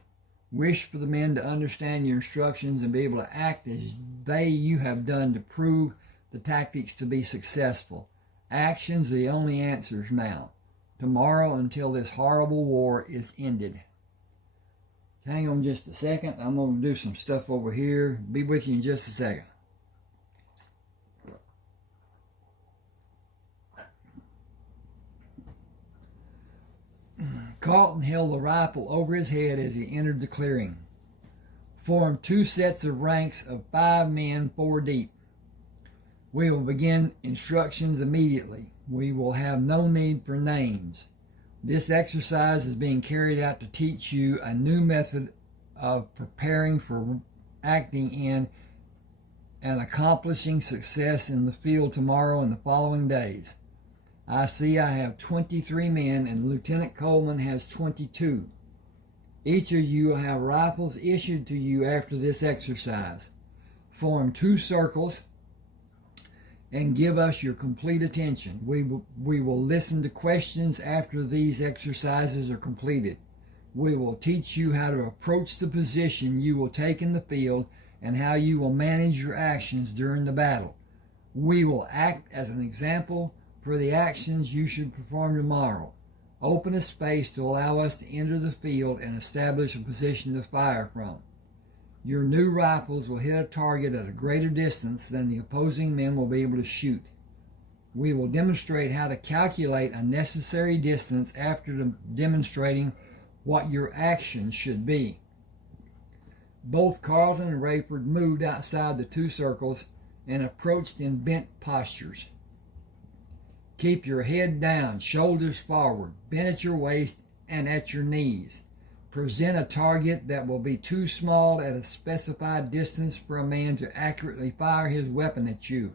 Wish for the men to understand your instructions and be able to act as you have done to prove the tactics to be successful. Actions are the only answers now. Tomorrow until this horrible war is ended. Hang on just a second. I'm going to do some stuff over here. Be with you in just a second. Carlton held the rifle over his head as he entered the clearing. Formed 2 sets of ranks of 5 men, 4 deep. We will begin instructions immediately. We will have no need for names. This exercise is being carried out to teach you a new method of preparing for acting in and accomplishing success in the field tomorrow and the following days. I see I have 23 men and Lieutenant Coleman has 22. Each of you will have rifles issued to you after this exercise. Form 2 circles and give us your complete attention. We will listen to questions after these exercises are completed. We will teach you how to approach the position you will take in the field and how you will manage your actions during the battle. We will act as an example for the actions you should perform tomorrow. Open a space to allow us to enter the field and establish a position to fire from. Your new rifles will hit a target at a greater distance than the opposing men will be able to shoot. We will demonstrate how to calculate a necessary distance after demonstrating what your actions should be. Both Carlton and Rayford moved outside the 2 circles and approached in bent postures. Keep your head down, shoulders forward, bent at your waist and at your knees. Present a target that will be too small at a specified distance for a man to accurately fire his weapon at you.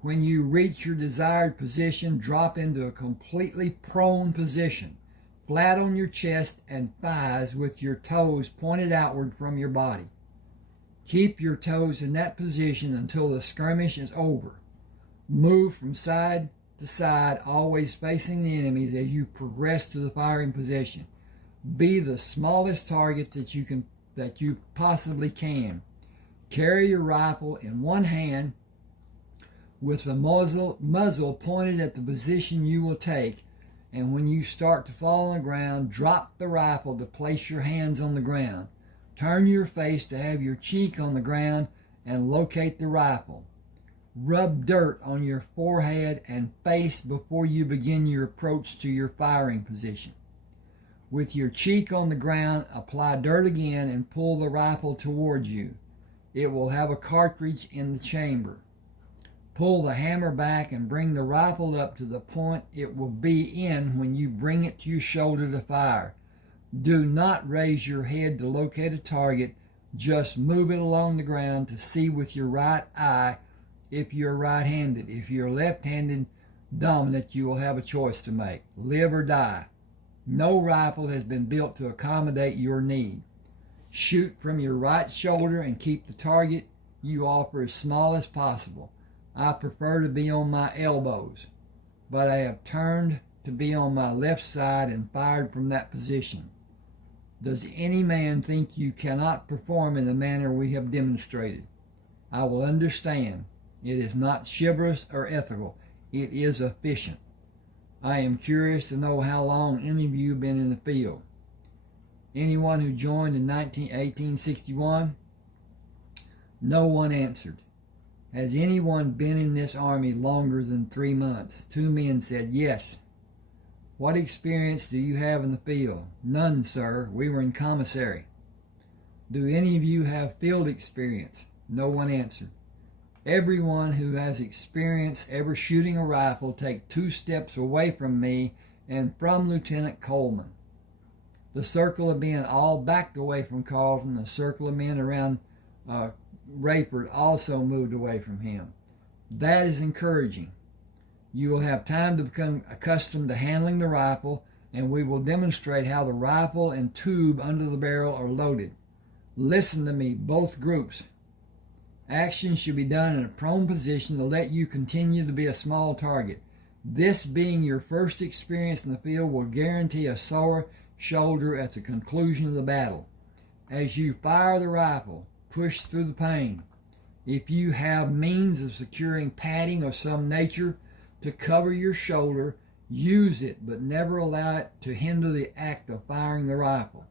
When you reach your desired position, drop into a completely prone position, flat on your chest and thighs with your toes pointed outward from your body. Keep your toes in that position until the skirmish is over. Move from side to side, always facing the enemies as you progress to the firing position. Be the smallest target that you possibly can. Carry your rifle in one hand with the muzzle pointed at the position you will take, and when you start to fall on the ground, drop the rifle to place your hands on the ground. Turn your face to have your cheek on the ground and locate the rifle. Rub dirt on your forehead and face before you begin your approach to your firing position. With your cheek on the ground, apply dirt again and pull the rifle towards you. It will have a cartridge in the chamber. Pull the hammer back and bring the rifle up to the point it will be in when you bring it to your shoulder to fire. Do not raise your head to locate a target. Just move it along the ground to see with your right eye if you're right-handed. If you're left-handed dominant, you will have a choice to make. Live or die. No rifle has been built to accommodate your need. Shoot from your right shoulder and keep the target you offer as small as possible. I prefer to be on my elbows, but I have turned to be on my left side and fired from that position. Does any man think you cannot perform in the manner we have demonstrated? I will understand. It is not chivalrous or ethical. It is efficient. I am curious to know how long any of you have been in the field. Anyone who joined in 1861? No one answered. Has anyone been in this army longer than 3 months? 2 men said yes. What experience do you have in the field? None, sir. We were in commissary. Do any of you have field experience? No one answered. Everyone who has experience ever shooting a rifle take 2 steps away from me and from Lieutenant Coleman. The circle of men all backed away from Carlton. The circle of men around Rayford also moved away from him. That is encouraging. You will have time to become accustomed to handling the rifle, and we will demonstrate how the rifle and tube under the barrel are loaded. Listen to me, both groups. Action should be done in a prone position to let you continue to be a small target. This being your first experience in the field will guarantee a sore shoulder at the conclusion of the battle. As you fire the rifle, push through the pain. If you have means of securing padding of some nature to cover your shoulder, use it, but never allow it to hinder the act of firing the rifle.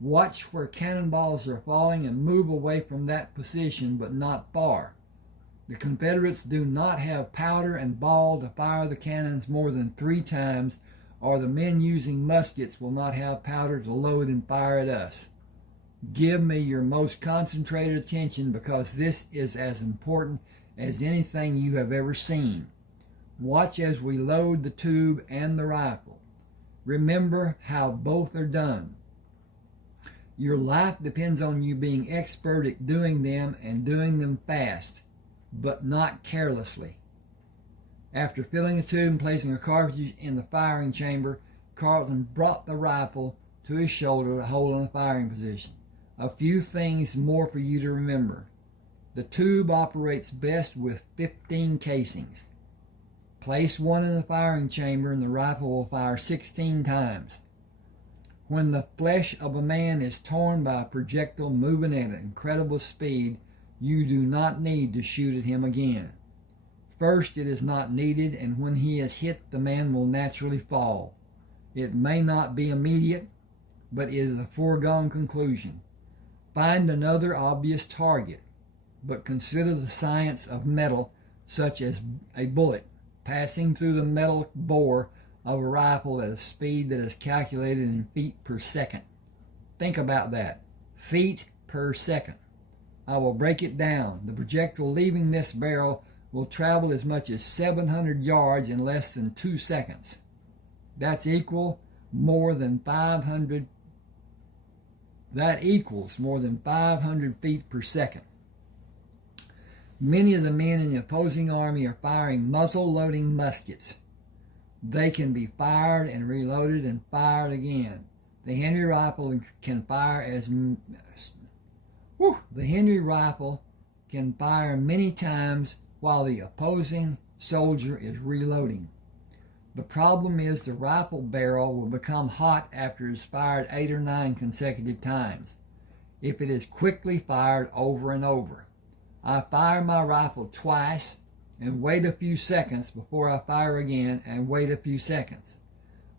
Watch where cannonballs are falling and move away from that position, but not far. The Confederates do not have powder and ball to fire the cannons more than 3 times, or the men using muskets will not have powder to load and fire at us. Give me your most concentrated attention, because this is as important as anything you have ever seen. Watch as we load the tube and the rifle. Remember how both are done. Your life depends on you being expert at doing them and doing them fast, but not carelessly. After filling the tube and placing a cartridge in the firing chamber, Carlton brought the rifle to his shoulder to hold in the firing position. A few things more for you to remember. The tube operates best with 15 casings. Place one in the firing chamber and the rifle will fire 16 times. When the flesh of a man is torn by a projectile moving at incredible speed, you do not need to shoot at him again. First, it is not needed, and when he is hit, the man will naturally fall. It may not be immediate, but it is a foregone conclusion. Find another obvious target, but consider the science of metal, such as a bullet passing through the metal bore of a rifle at a speed that is calculated in feet per second. Think about that. Feet per second. I will break it down. The projectile leaving this barrel will travel as much as 700 yards in less than 2 seconds. That equals more than 500 feet per second. Many of the men in the opposing army are firing muzzle-loading muskets. They can be fired and reloaded and fired again. The Henry rifle can fire many times while the opposing soldier is reloading. The problem is the rifle barrel will become hot after it is fired 8 or 9 consecutive times, if it is quickly fired over and over. I fire my rifle twice and wait a few seconds before I fire again and wait a few seconds.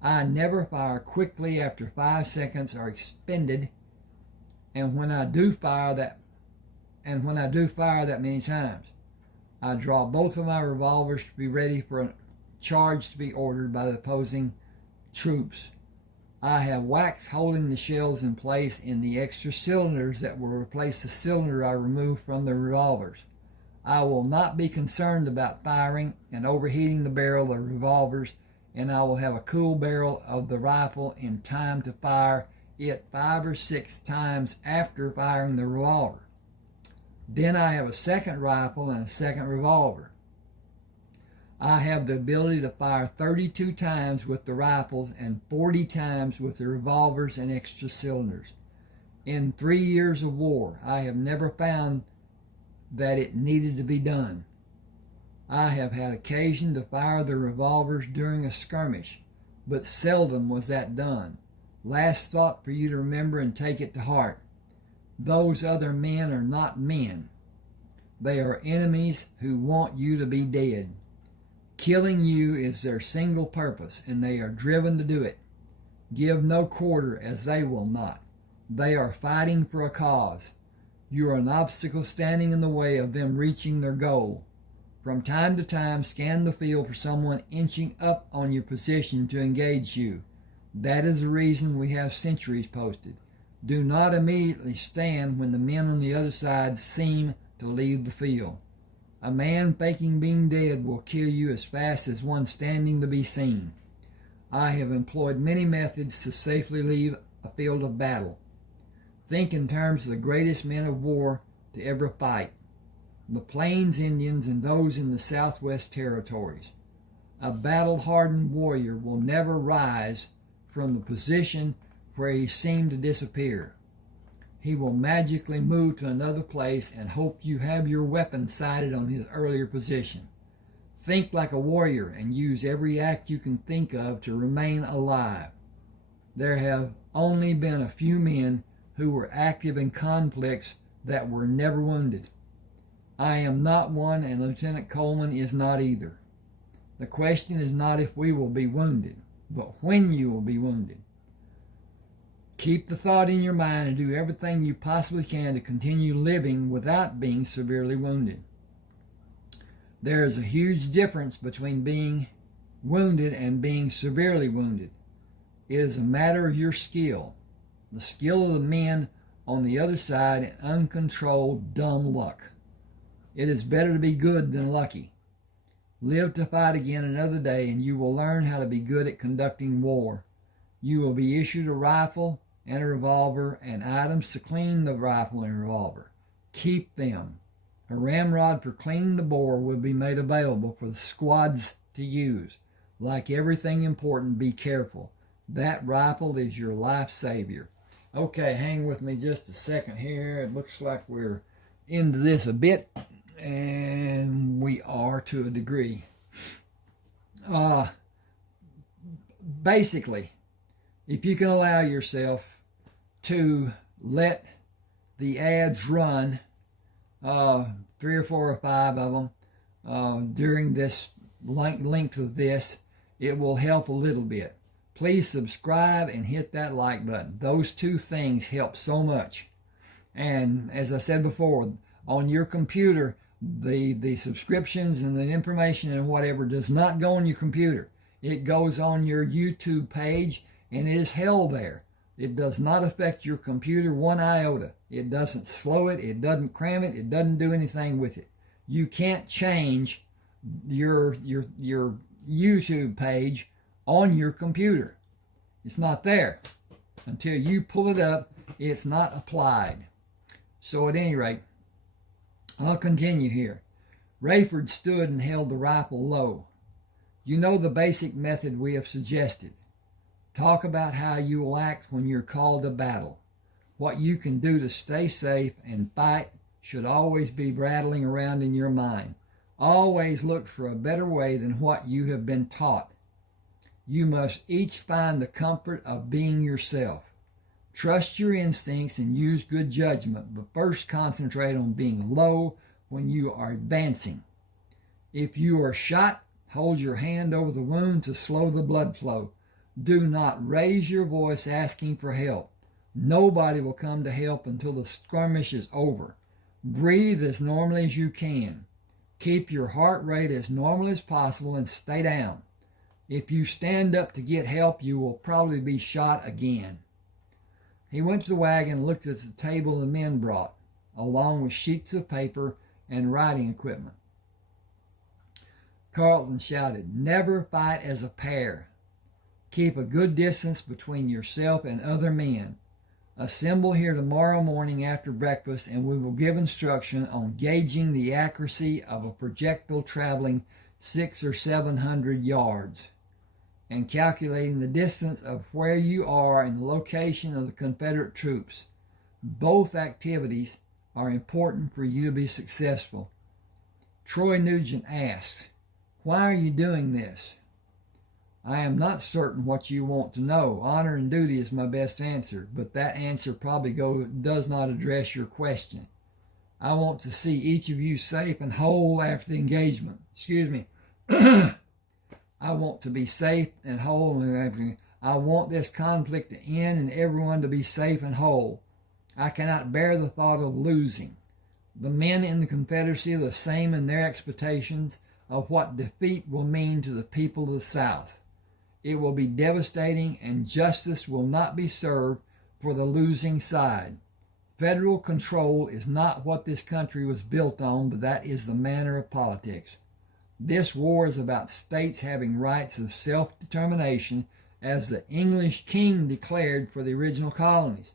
I never fire quickly after 5 seconds are expended, and when I do fire that many times, I draw both of my revolvers to be ready for a charge to be ordered by the opposing troops. I have wax holding the shells in place in the extra cylinders that will replace the cylinder I removed from the revolvers. I will not be concerned about firing and overheating the barrel of the revolvers, and I will have a cool barrel of the rifle in time to fire it 5 or 6 times after firing the revolver. Then I have a second rifle and a second revolver. I have the ability to fire 32 times with the rifles and 40 times with the revolvers and extra cylinders. In 3 years of war, I have never found that it needed to be done. I have had occasion to fire the revolvers during a skirmish, but seldom was that done. Last thought for you to remember and take it to heart. Those other men are not men. They are enemies who want you to be dead. Killing you is their single purpose, and they are driven to do it. Give no quarter, as they will not. They are fighting for a cause. You are an obstacle standing in the way of them reaching their goal. From time to time, scan the field for someone inching up on your position to engage you. That is the reason we have sentries posted. Do not immediately stand when the men on the other side seem to leave the field. A man faking being dead will kill you as fast as one standing to be seen. I have employed many methods to safely leave a field of battle. Think in terms of the greatest men of war to ever fight, the Plains Indians and those in the Southwest Territories. A battle-hardened warrior will never rise from the position where he seemed to disappear. He will magically move to another place and hope you have your weapon sighted on his earlier position. Think like a warrior and use every act you can think of to remain alive. There have only been a few men who were active in conflicts that were never wounded. I am not one, and Lieutenant Coleman is not either. The question is not if we will be wounded, but when you will be wounded. Keep the thought in your mind and do everything you possibly can to continue living without being severely wounded. There is a huge difference between being wounded and being severely wounded. It is a matter of your skill, the skill of the men on the other side, and uncontrolled dumb luck. It is better to be good than lucky. Live to fight again another day, and you will learn how to be good at conducting war. You will be issued a rifle and a revolver and items to clean the rifle and revolver. Keep them. A ramrod for cleaning the bore will be made available for the squads to use. Like everything important, be careful. That rifle is your life savior. Okay, hang with me just a second here. It looks like we're into this a bit, and we are to a degree. Basically, if you can allow yourself to let the ads run, 3 or 4 or 5 of them, during this length of this, it will help a little bit. Please subscribe and hit that like button. Those two things help so much. And as I said before, on your computer, the subscriptions and the information and whatever does not go on your computer. It goes on your YouTube page, and it is held there. It does not affect your computer one iota. It doesn't slow it. It doesn't cram it. It doesn't do anything with it. You can't change your YouTube page on your computer. It's not there. Until you pull it up, it's not applied. So at any rate, I'll continue here. Rayford stood and held the rifle low. You know the basic method we have suggested. Talk about how you will act when you're called to battle. What you can do to stay safe and fight should always be rattling around in your mind. Always look for a better way than what you have been taught. You must each find the comfort of being yourself. Trust your instincts and use good judgment, but first concentrate on being low when you are advancing. If you are shot, hold your hand over the wound to slow the blood flow. Do not raise your voice asking for help. Nobody will come to help until the skirmish is over. Breathe as normally as you can. Keep your heart rate as normal as possible and stay down. If you stand up to get help, you will probably be shot again. He went to the wagon and looked at the table the men brought, along with sheets of paper and writing equipment. Carlton shouted, "Never fight as a pair. Keep a good distance between yourself and other men. Assemble here tomorrow morning after breakfast, and we will give instruction on gauging the accuracy of a projectile traveling 600 or 700 yards. And calculating the distance of where you are and the location of the Confederate troops. Both activities are important for you to be successful." Troy Nugent asked, "Why are you doing this?" "I am not certain what you want to know. Honor and duty is my best answer, but that answer probably does not address your question. I want to see each of you safe and whole after the engagement." Excuse me. I want to be safe and whole. I want this conflict to end and everyone to be safe and whole. I cannot bear the thought of losing. The men in the Confederacy are the same in their expectations of what defeat will mean to the people of the South. It will be devastating, and justice will not be served for the losing side. Federal control is not what this country was built on, but that is the manner of politics. This war is about states having rights of self-determination as the English king declared for the original colonies.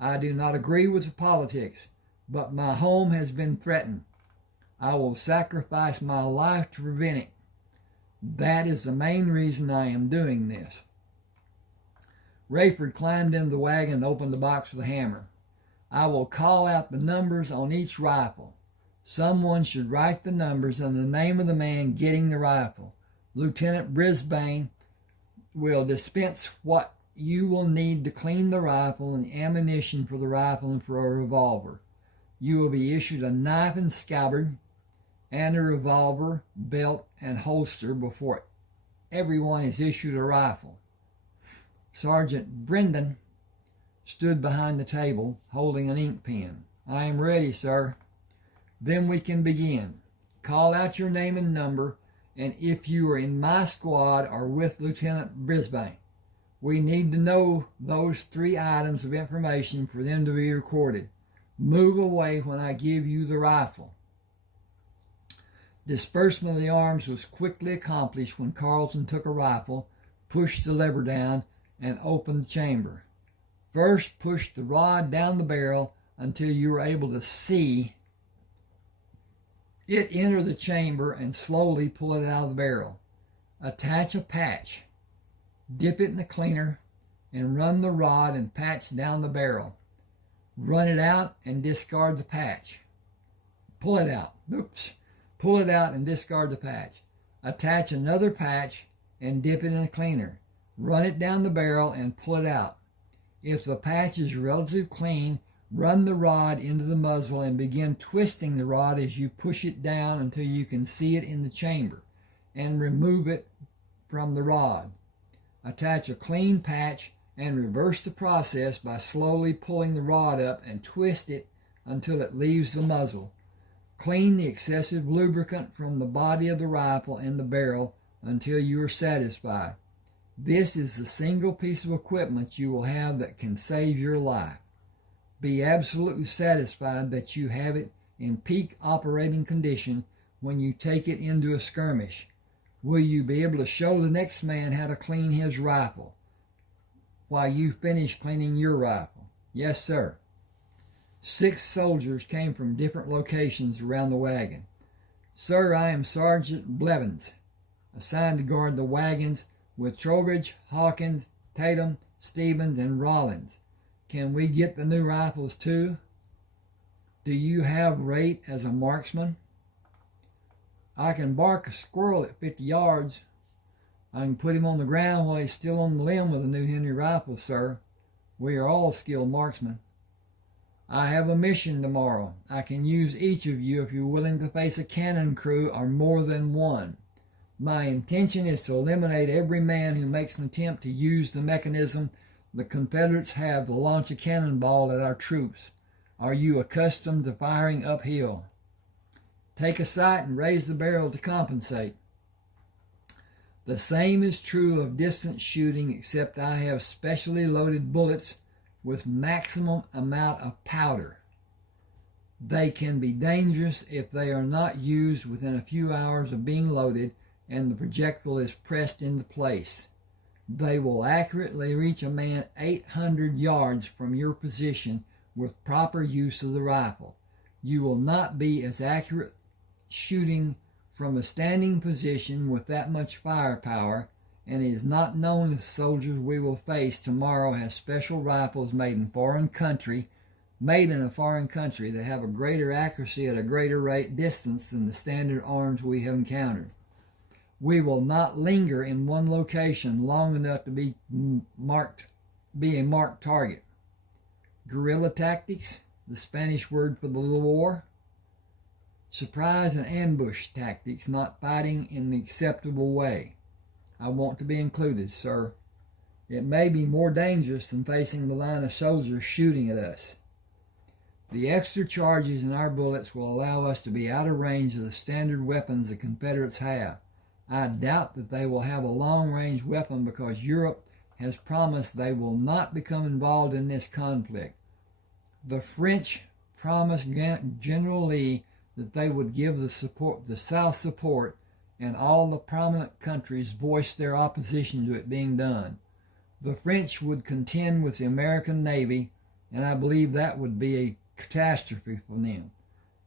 I do not agree with the politics, but my home has been threatened. I will sacrifice my life to prevent it. That is the main reason I am doing this. Rayford climbed into the wagon and opened the box with a hammer. I will call out the numbers on each rifle. Someone should write the numbers and the name of the man getting the rifle. Lieutenant Brisbane will dispense what you will need to clean the rifle and the ammunition for the rifle and for a revolver. You will be issued a knife and scabbard and a revolver, belt, and holster before everyone is issued a rifle. Sergeant Brendan stood behind the table holding an ink pen. I am ready, sir. Then we can begin. Call out your name and number, and if you are in my squad or with Lieutenant Brisbane. We need to know those 3 items of information for them to be recorded. Move away when I give you the rifle. Disbursement of the arms was quickly accomplished when Carlton took a rifle, pushed the lever down, and opened the chamber. First, push the rod down the barrel until you are able to see it enter the chamber and slowly pull it out of the barrel. Attach a patch. Dip it in the cleaner and run the rod and patch down the barrel. Run it out and discard the patch. Pull it out. Pull it out and discard the patch. Attach another patch and dip it in the cleaner. Run it down the barrel and pull it out. If the patch is relatively clean, run the rod into the muzzle and begin twisting the rod as you push it down until you can see it in the chamber, and remove it from the rod. Attach a clean patch and reverse the process by slowly pulling the rod up and twist it until it leaves the muzzle. Clean the excessive lubricant from the body of the rifle and the barrel until you are satisfied. This is the single piece of equipment you will have that can save your life. Be absolutely satisfied that you have it in peak operating condition when you take it into a skirmish. Will you be able to show the next man how to clean his rifle while you finish cleaning your rifle? Yes, sir. 6 soldiers came from different locations around the wagon. Sir, I am Sergeant Blevins, assigned to guard the wagons with Trowbridge, Hawkins, Tatum, Stevens, and Rollins. Can we get the new rifles too? Do you have Rate as a marksman? I can bark a squirrel at 50 yards. I can put him on the ground while he's still on the limb with a new Henry rifle, sir. We are all skilled marksmen. I have a mission tomorrow. I can use each of you if you're willing to face a cannon crew or more than one. My intention is to eliminate every man who makes an attempt to use the mechanism the Confederates have to launch a cannonball at our troops. Are you accustomed to firing uphill? Take a sight and raise the barrel to compensate. The same is true of distance shooting, except I have specially loaded bullets with maximum amount of powder. They can be dangerous if they are not used within a few hours of being loaded and the projectile is pressed into place. They will accurately reach a man 800 yards from your position with proper use of the rifle. You will not be as accurate shooting from a standing position with that much firepower, and it is not known if the soldiers we will face tomorrow have special rifles made in a foreign country that have a greater accuracy at a greater rate distance than the standard arms we have encountered. We will not linger in one location long enough to be a marked target. Guerrilla tactics, the Spanish word for the war. Surprise and ambush tactics, not fighting in the acceptable way. I want to be included, sir. It may be more dangerous than facing the line of soldiers shooting at us. The extra charges in our bullets will allow us to be out of range of the standard weapons the Confederates have. I doubt that they will have a long-range weapon because Europe has promised they will not become involved in this conflict. The French promised General Lee that they would give the South support, and all the prominent countries voiced their opposition to it being done. The French would contend with the American Navy, and I believe that would be a catastrophe for them.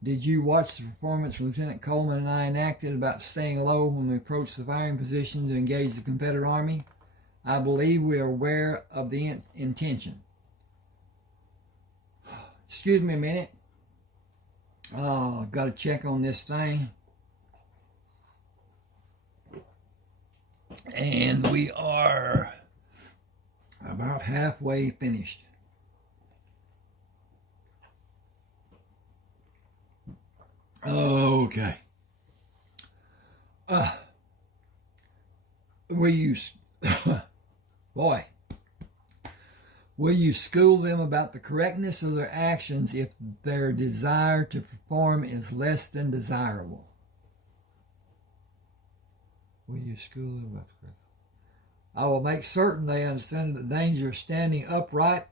Did you watch the performance Lieutenant Coleman and I enacted about staying low when we approached the firing position to engage the Confederate Army? I believe we are aware of the intention. Excuse me a minute. Oh, I've got to check on this thing. And we are about halfway finished. Okay. Will you, boy, will you school them about the correctness of their actions if their desire to perform is less than desirable? Will you school them about the correctness? I will make certain they understand the danger of standing upright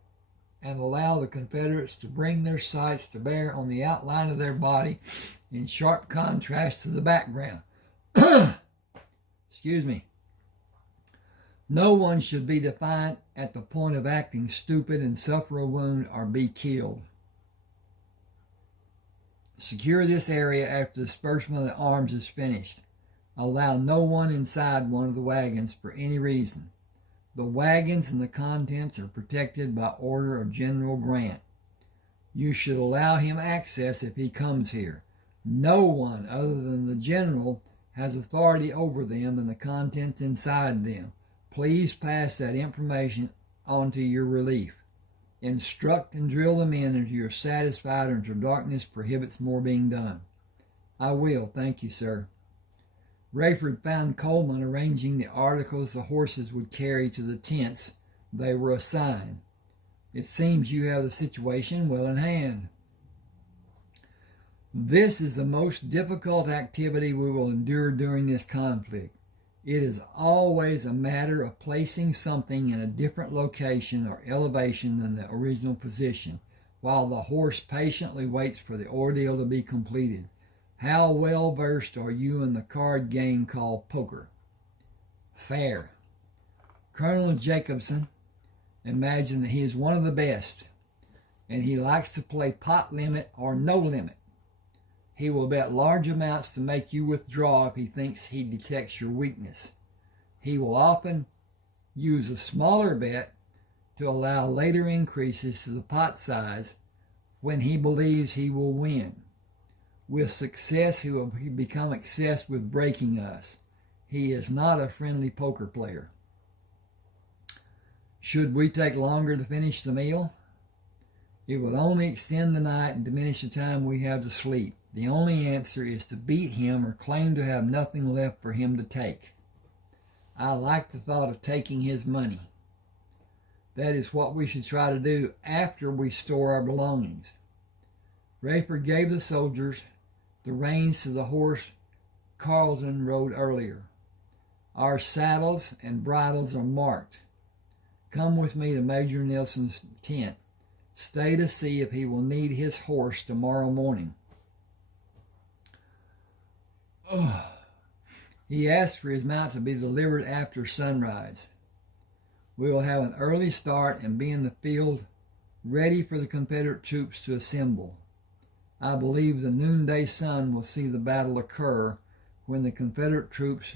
and allow the Confederates to bring their sights to bear on the outline of their body in sharp contrast to the background. Excuse me. No one should be defiant at the point of acting stupid and suffer a wound or be killed. Secure this area after the disbursement of the arms is finished. Allow no one inside one of the wagons for any reason. The wagons and the contents are protected by order of General Grant. You should allow him access if he comes here. No one other than the general has authority over them and the contents inside them. Please pass that information on to your relief. Instruct and drill the men until you're satisfied or until darkness prohibits more being done. I will, thank you, sir. Rayford found Coleman arranging the articles the horses would carry to the tents they were assigned. It seems you have the situation well in hand. This is the most difficult activity we will endure during this conflict. It is always a matter of placing something in a different location or elevation than the original position, while the horse patiently waits for the ordeal to be completed. How well versed are you in the card game called poker? Fair. Colonel Jacobson imagined that he is one of the best, and he likes to play pot limit or no limit. He will bet large amounts to make you withdraw if he thinks he detects your weakness. He will often use a smaller bet to allow later increases to the pot size when he believes he will win. With success, he will become obsessed with breaking us. He is not a friendly poker player. Should we take longer to finish the meal? It would only extend the night and diminish the time we have to sleep. The only answer is to beat him or claim to have nothing left for him to take. I like the thought of taking his money. That is what we should try to do after we store our belongings. Rayford gave the soldiers the reins to the horse Carleton rode earlier. Our saddles and bridles are marked. Come with me to Major Nelson's tent. Stay to see if he will need his horse tomorrow morning. He asked for his mount to be delivered after sunrise. We will have an early start and be in the field ready for the Confederate troops to assemble. I believe the noonday sun will see the battle occur when the Confederate troops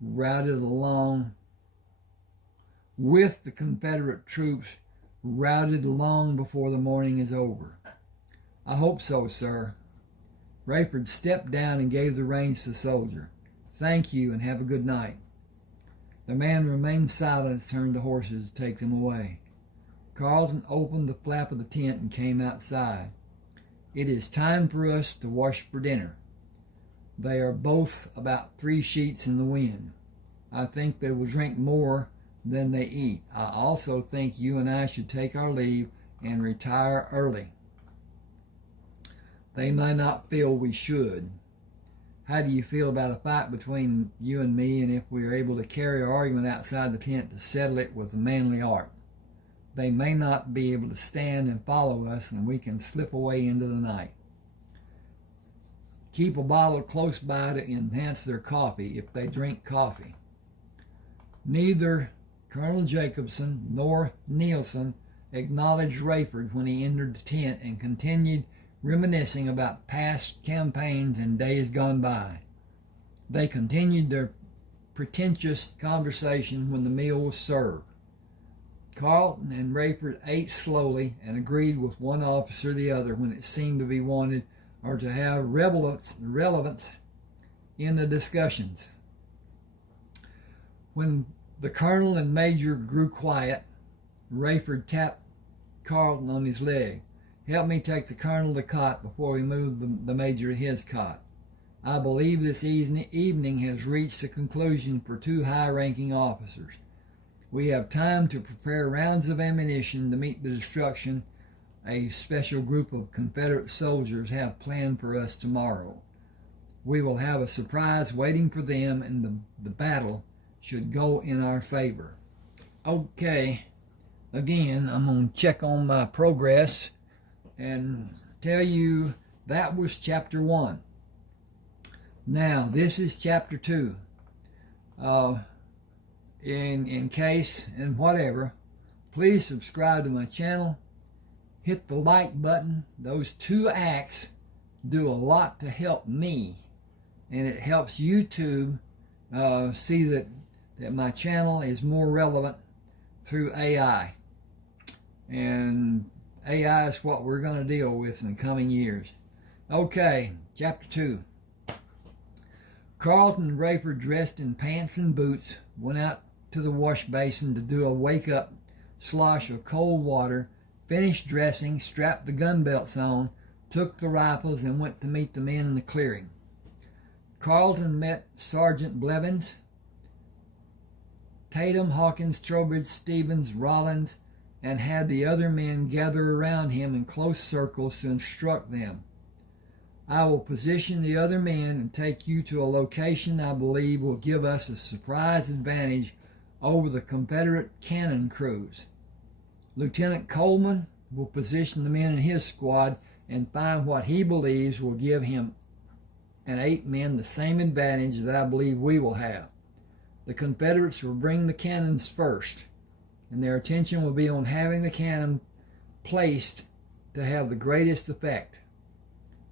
routed long before the morning is over. I hope so, sir. Rayford stepped down and gave the reins to the soldier. Thank you and have a good night. The man remained silent and turned the horses to take them away. Carleton opened the flap of the tent and came outside. It is time for us to wash for dinner. They are both about 3 sheets in the wind. I think they will drink more than they eat. I also think you and I should take our leave and retire early. They may not feel we should. How do you feel about a fight between you and me, and if we are able to carry our argument outside the tent to settle it with a manly art? They may not be able to stand and follow us, and we can slip away into the night. Keep a bottle close by to enhance their coffee if they drink coffee. Neither Colonel Jacobson nor Nielsen acknowledged Rayford when he entered the tent and continued reminiscing about past campaigns and days gone by. They continued their pretentious conversation when the meal was served. Carlton and Rayford ate slowly and agreed with one officer or the other when it seemed to be wanted or to have relevance in the discussions. When the colonel and major grew quiet, Rayford tapped Carlton on his leg. "Help me take the colonel to the cot before we move the major to his cot. I believe this evening has reached a conclusion for two high-ranking officers. We have time to prepare rounds of ammunition to meet the destruction a special group of Confederate soldiers have planned for us tomorrow. We will have a surprise waiting for them, and the battle should go in our favor." Okay, again, I'm going to check on my progress and tell you that was chapter 1. Now, this is chapter 2. In case and whatever, please subscribe to my channel. Hit the like button. Those 2 acts do a lot to help me, and it helps YouTube see that my channel is more relevant through AI. And AI is what we're going to deal with in the coming years. Okay, chapter 2. Carlton and Rayford, dressed in pants and boots, went out to the wash basin to do a wake-up slosh of cold water, finished dressing, strapped the gun belts on, took the rifles, and went to meet the men in the clearing. Carlton met Sergeant Blevins, Tatum, Hawkins, Trowbridge, Stevens, Rollins, and had the other men gather around him in close circles to instruct them. "I will position the other men and take you to a location I believe will give us a surprise advantage over the Confederate cannon crews. Lieutenant Coleman will position the men in his squad and find what he believes will give him and 8 men the same advantage that I believe we will have. The Confederates will bring the cannons first, and their attention will be on having the cannon placed to have the greatest effect.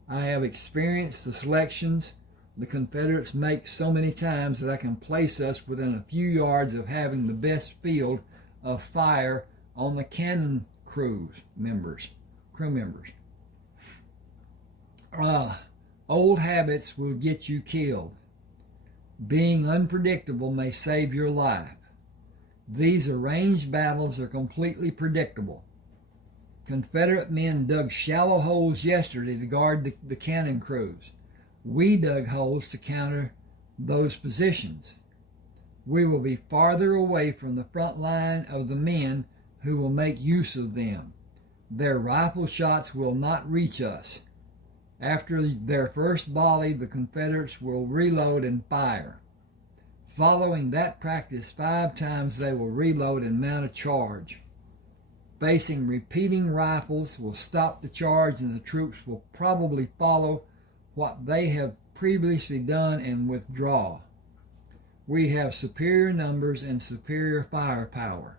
I have experienced the selections the Confederates make so many times that I can place us within a few yards of having the best field of fire on the cannon crew members. Old habits will get you killed. Being unpredictable may save your life. These arranged battles are completely predictable. Confederate men dug shallow holes yesterday to guard the cannon crews. We dug holes to counter those positions. We will be farther away from the front line of the men who will make use of them. Their rifle shots will not reach us. After their first volley, the Confederates will reload and fire. Following that practice 5 times, they will reload and mount a charge. Facing repeating rifles will stop the charge, and the troops will probably follow what they have previously done and withdraw. We have superior numbers and superior firepower.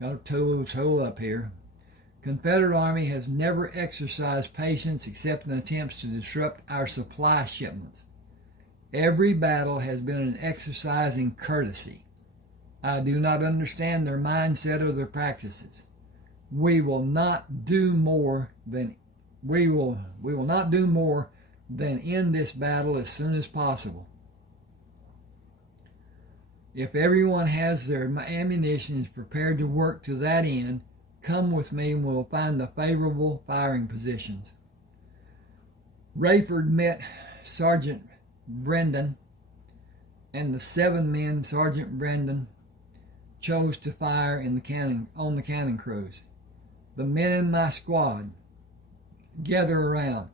Got to tool up here. Confederate Army has never exercised patience except in attempts to disrupt our supply shipments. Every battle has been an exercise in courtesy. I do not understand their mindset or their practices. We will not do more than end this battle as soon as possible. If everyone has their ammunition and is prepared to work to that end, come with me and we'll find the favorable firing positions. Rayford met Sergeant Brendan, and the 7 men Sergeant Brendan chose to fire on the cannon crews. The men in my squad, gather around.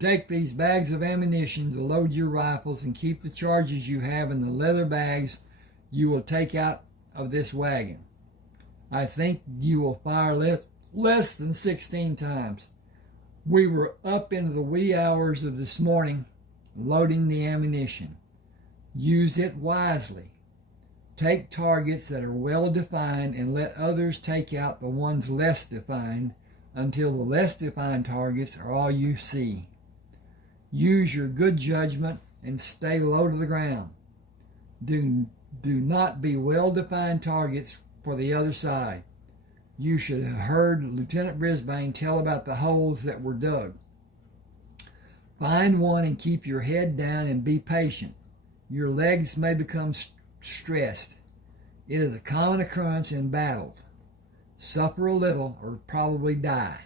Take these bags of ammunition to load your rifles and keep the charges you have in the leather bags you will take out of this wagon. I think you will fire less than 16 times. We were up into the wee hours of this morning loading the ammunition. Use it wisely. Take targets that are well defined and let others take out the ones less defined until the less defined targets are all you see. Use your good judgment and stay low to the ground. Do not be well-defined targets for the other side. You should have heard Lieutenant Brisbane tell about the holes that were dug. Find one and keep your head down and be patient. Your legs may become stressed. It is a common occurrence in battle. Suffer a little or probably die.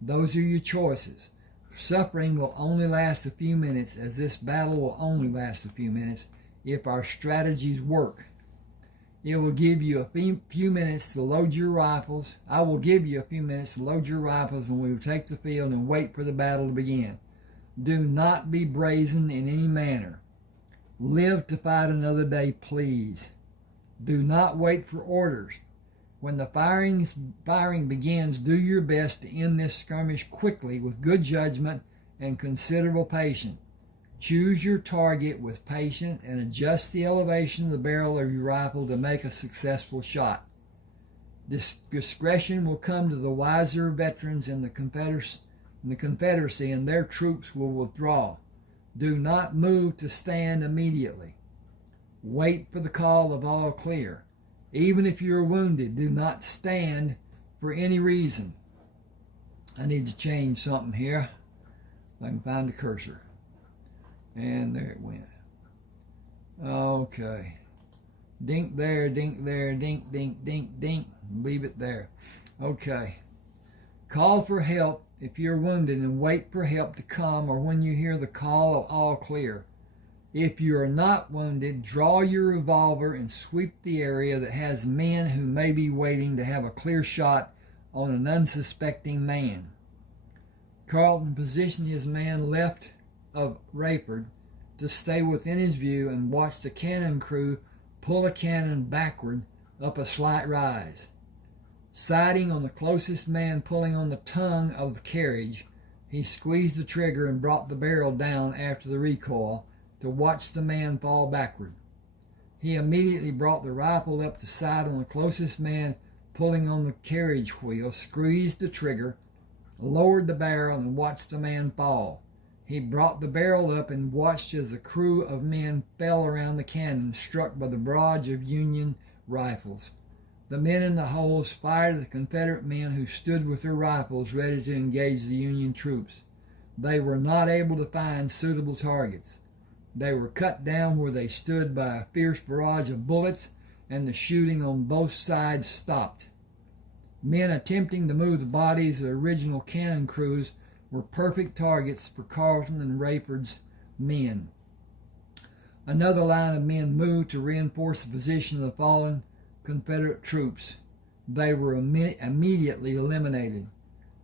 Those are your choices. Suffering will only last a few minutes, as this battle will only last a few minutes if our strategies work. It will give you a few minutes to load your rifles. I will give you a few minutes to load your rifles when we will take the field and wait for the battle to begin. Do not be brazen in any manner. Live to fight another day, please. Do not wait for orders. When the firing begins, do your best to end this skirmish quickly with good judgment and considerable patience. Choose your target with patience and adjust the elevation of the barrel of your rifle to make a successful shot. Discretion will come to the wiser veterans in the Confederacy, and their troops will withdraw. Do not move to stand immediately. Wait for the call of all clear. Even if you are wounded, do not stand for any reason. I need to change something here. If I can find the cursor. And there it went. Okay. Dink there, dink there, dink, dink, dink, dink. Leave it there. Okay. Call for help if you're wounded and wait for help to come or when you hear the call of all clear. If you are not wounded, draw your revolver and sweep the area that has men who may be waiting to have a clear shot on an unsuspecting man. Carleton positioned his man left of Rayford to stay within his view and watched the cannon crew pull a cannon backward up a slight rise. Sighting on the closest man pulling on the tongue of the carriage, he squeezed the trigger and brought the barrel down after the recoil to watch the man fall backward. He immediately brought the rifle up to sight on the closest man pulling on the carriage wheel, squeezed the trigger, lowered the barrel, and watched the man fall. He brought the barrel up and watched as a crew of men fell around the cannon, struck by the barrage of Union rifles. The men in the holes fired at the Confederate men who stood with their rifles ready to engage the Union troops. They were not able to find suitable targets. They were cut down where they stood by a fierce barrage of bullets, and the shooting on both sides stopped. Men attempting to move the bodies of the original cannon crews were perfect targets for Carleton and Rayford's men. Another line of men moved to reinforce the position of the fallen Confederate troops. They were immediately eliminated.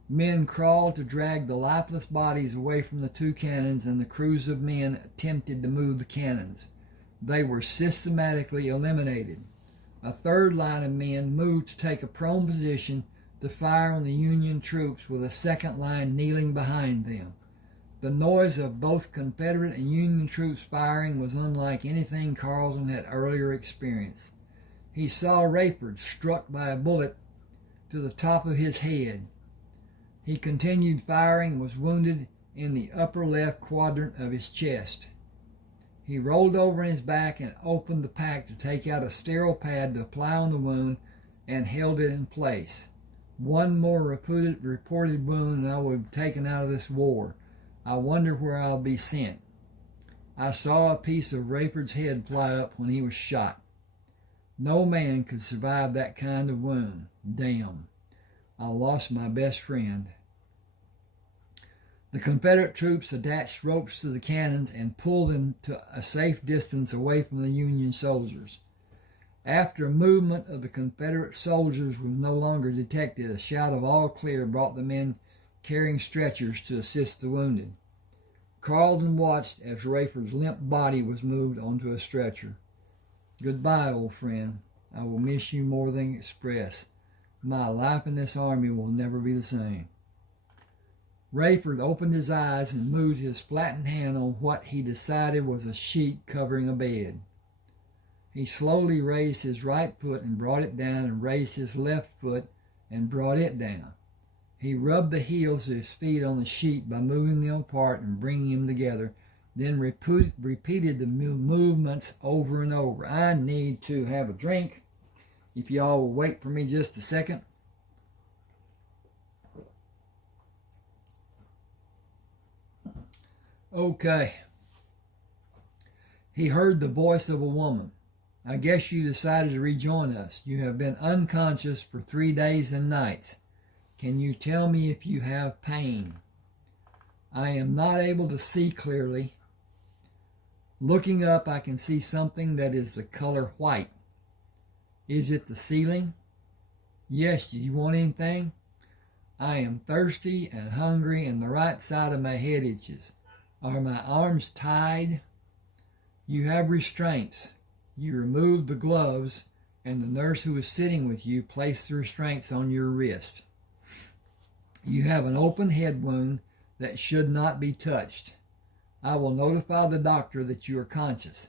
Men crawled to drag the lifeless bodies away from the two cannons, and the crews of men attempted to move the cannons. They were systematically eliminated. A third line of men moved to take a prone position to fire on the Union troops with a second line kneeling behind them. The noise of both Confederate and Union troops firing was unlike anything Carleton had earlier experienced. He saw Rayford struck by a bullet to the top of his head. He continued firing and was wounded in the upper left quadrant of his chest. He rolled over on his back and opened the pack to take out a sterile pad to apply on the wound and held it in place. One more reported wound and I will be taken out of this war. I wonder where I'll be sent. I saw a piece of Rayford's head fly up when he was shot. No man could survive that kind of wound. Damn. I lost my best friend. The Confederate troops attached ropes to the cannons and pulled them to a safe distance away from the Union soldiers. After movement of the Confederate soldiers was no longer detected, a shout of all clear brought the men carrying stretchers to assist the wounded. Carleton watched as Rayford's limp body was moved onto a stretcher. Goodbye, old friend. I will miss you more than express. My life in this army will never be the same. Rayford opened his eyes and moved his flattened hand on what he decided was a sheet covering a bed. He slowly raised his right foot and brought it down, and raised his left foot and brought it down. He rubbed the heels of his feet on the sheet by moving them apart and bringing them together, then repeated the movements over and over. I need to have a drink. If y'all will wait for me just a second. Okay. He heard the voice of a woman. I guess you decided to rejoin us. You have been unconscious for 3 days and nights. Can you tell me if you have pain? I am not able to see clearly. Looking up, I can see something that is the color white. Is it the ceiling? Yes, do you want anything? I am thirsty and hungry, and the right side of my head itches. Are my arms tied? You have restraints. You removed the gloves, and the nurse who was sitting with you placed the restraints on your wrist. You have an open head wound that should not be touched. I will notify the doctor that you are conscious.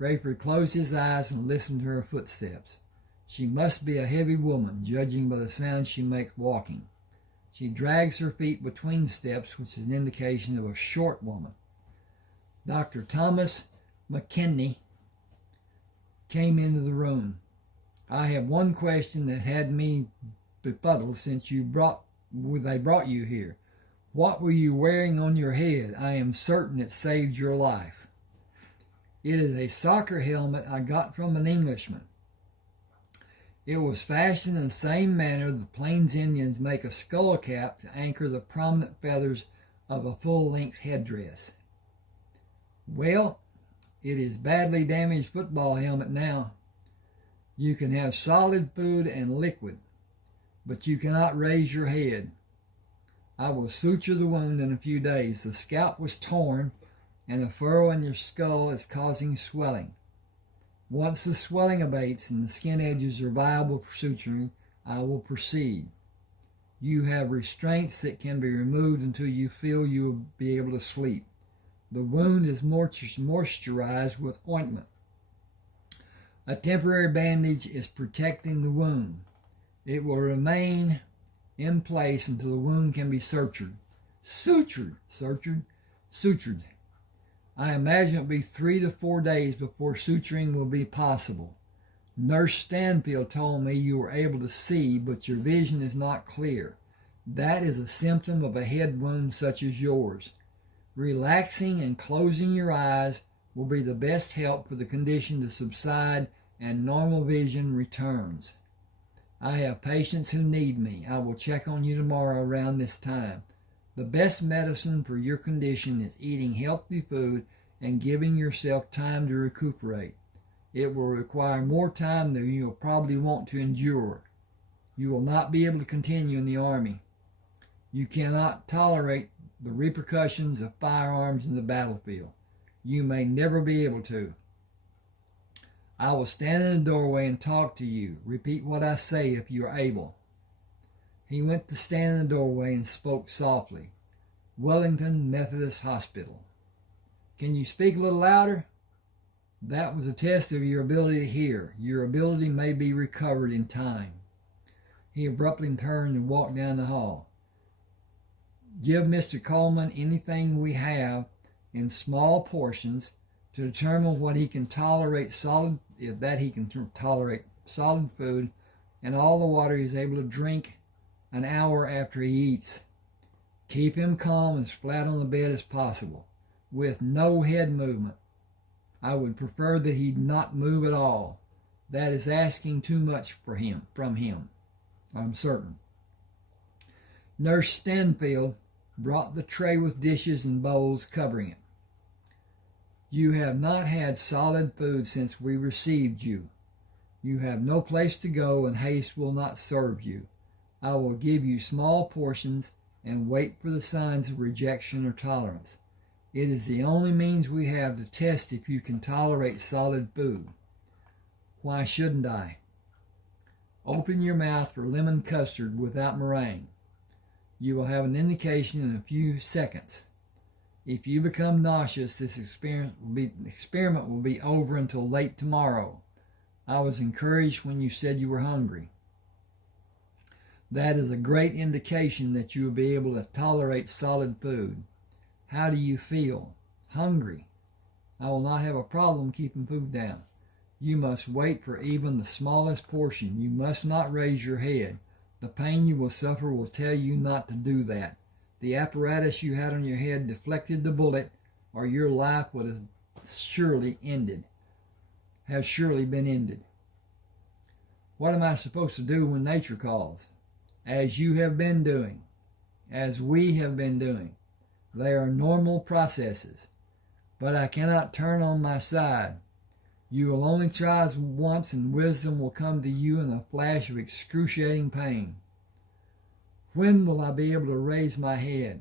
Rayford closed his eyes and listened to her footsteps. She must be a heavy woman, judging by the sound she makes walking. She drags her feet between steps, which is an indication of a short woman. Dr. Thomas McKinney came into the room. I have one question that had me befuddled since they brought you here. What were you wearing on your head? I am certain it saved your life. It is a soccer helmet I got from an Englishman. It was fashioned in the same manner the Plains Indians make a skull cap to anchor the prominent feathers of a full-length headdress. Well, it is badly damaged football helmet now. You can have solid food and liquid, but you cannot raise your head. I will suture the wound in a few days. The scalp was torn, and a furrow in your skull is causing swelling. Once the swelling abates and the skin edges are viable for suturing, I will proceed. You have restraints that can be removed until you feel you will be able to sleep. The wound is moisturized with ointment. A temporary bandage is protecting the wound. It will remain in place until the wound can be sutured. Sutured. I imagine it will be 3 to 4 days before suturing will be possible. Nurse Stanfield told me you were able to see, but your vision is not clear. That is a symptom of a head wound such as yours. Relaxing and closing your eyes will be the best help for the condition to subside and normal vision returns. I have patients who need me. I will check on you tomorrow around this time. The best medicine for your condition is eating healthy food and giving yourself time to recuperate. It will require more time than you will probably want to endure. You will not be able to continue in the Army. You cannot tolerate the repercussions of firearms in the battlefield. You may never be able to. I will stand in the doorway and talk to you. Repeat what I say if you are able. He went to stand in the doorway and spoke softly. Wellington Methodist Hospital. Can you speak a little louder? That was a test of your ability to hear. Your ability may be recovered in time. He abruptly turned and walked down the hall. Give Mr. Coleman anything we have in small portions to determine what he can tolerate solid food and all the water he is able to drink an hour after he eats. Keep him calm and as flat on the bed as possible, with no head movement. I would prefer that he not move at all. That is asking too much from him, I'm certain. Nurse Stanfield brought the tray with dishes and bowls covering it. You have not had solid food since we received you. You have no place to go, and haste will not serve you. I will give you small portions and wait for the signs of rejection or tolerance. It is the only means we have to test if you can tolerate solid food. Why shouldn't I? Open your mouth for lemon custard without meringue. You will have an indication in a few seconds. If you become nauseous, this experiment will be over until late tomorrow. I was encouraged when you said you were hungry. That is a great indication that you will be able to tolerate solid food. How do you feel? Hungry. I will not have a problem keeping food down. You must wait for even the smallest portion. You must not raise your head. The pain you will suffer will tell you not to do that. The apparatus you had on your head deflected the bullet, or your life would have surely been ended. What am I supposed to do when nature calls? As you have been doing, as we have been doing. They are normal processes. But I cannot turn on my side. You will only try once, and wisdom will come to you in a flash of excruciating pain. When will I be able to raise my head?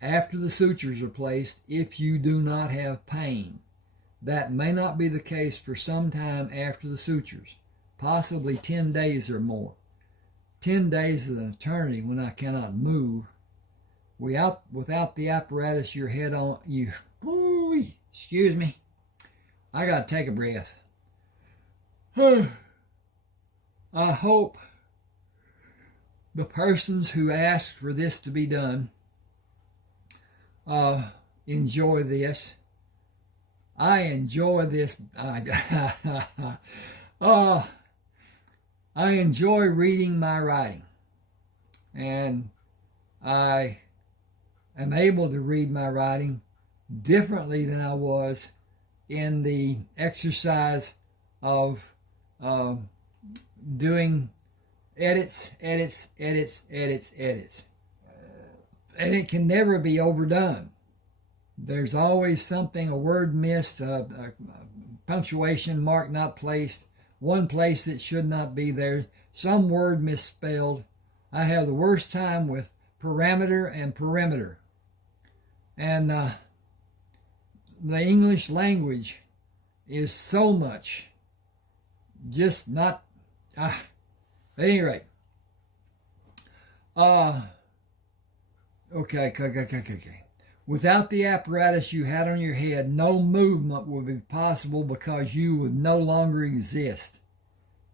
After the sutures are placed, if you do not have pain. That may not be the case for some time after the sutures, possibly 10 days or more. 10 days is an eternity when I cannot move. Without the apparatus your head on you. Excuse me. I gotta take a breath. I hope the persons who asked for this to be done enjoy this. I enjoy this. I enjoy reading my writing, and I am able to read my writing differently than I was in the exercise of doing edits. And it can never be overdone. There's always something, a word missed, a punctuation mark not placed, one place that should not be there, some word misspelled. I have the worst time with parameter and perimeter. And the English language is so much just not... at any rate. Okay. Without the apparatus you had on your head, no movement would be possible because you would no longer exist.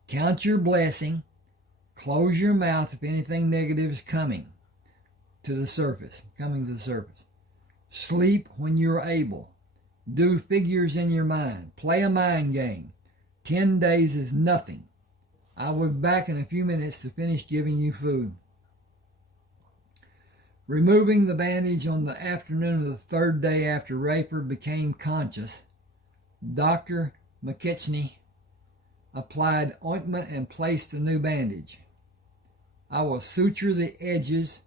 Count your blessing. Close your mouth if anything negative is coming to the surface. Sleep when you're able. Do figures in your mind. Play a mind game. 10 days is nothing. I will be back in a few minutes to finish giving you food. Removing the bandage on the afternoon of the third day after Rayford became conscious, Dr. McKechnie applied ointment and placed a new bandage. I will suture the edges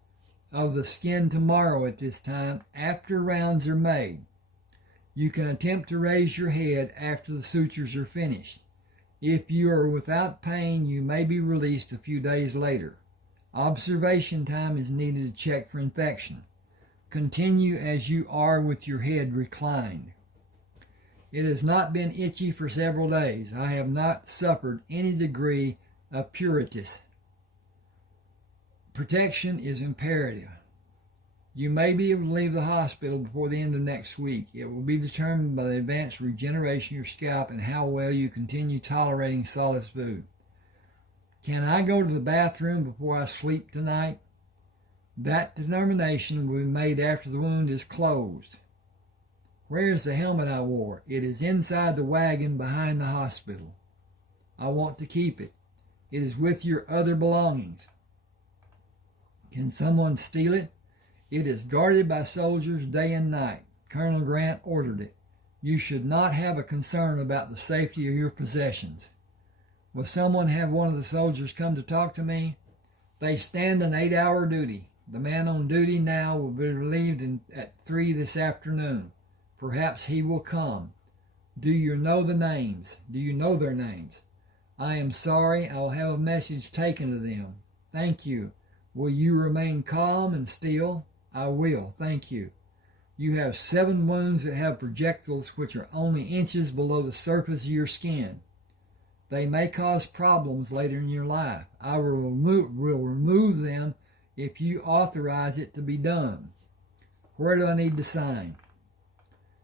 of the skin tomorrow at this time after rounds are made. You can attempt to raise your head after the sutures are finished. If you are without pain, you may be released a few days later. Observation time is needed to check for infection. Continue as you are with your head reclined. It has not been itchy for several days. I have not suffered any degree of pruritus. Protection is imperative. You may be able to leave the hospital before the end of next week. It will be determined by the advanced regeneration of your scalp and how well you continue tolerating solid food. Can I go to the bathroom before I sleep tonight? That determination will be made after the wound is closed. Where is the helmet I wore? It is inside the wagon behind the hospital. I want to keep it. It is with your other belongings. Can someone steal it? It is guarded by soldiers day and night. Colonel Grant ordered it. You should not have a concern about the safety of your possessions. Will someone have one of the soldiers come to talk to me? They stand an 8-hour duty. The man on duty now will be relieved at 3 this afternoon. Perhaps he will come. Do you know their names? I am sorry. I will have a message taken to them. Thank you. Will you remain calm and still? I will. Thank you. You have 7 wounds that have projectiles which are only inches below the surface of your skin. They may cause problems later in your life. I will remove them if you authorize it to be done. Where do I need to sign?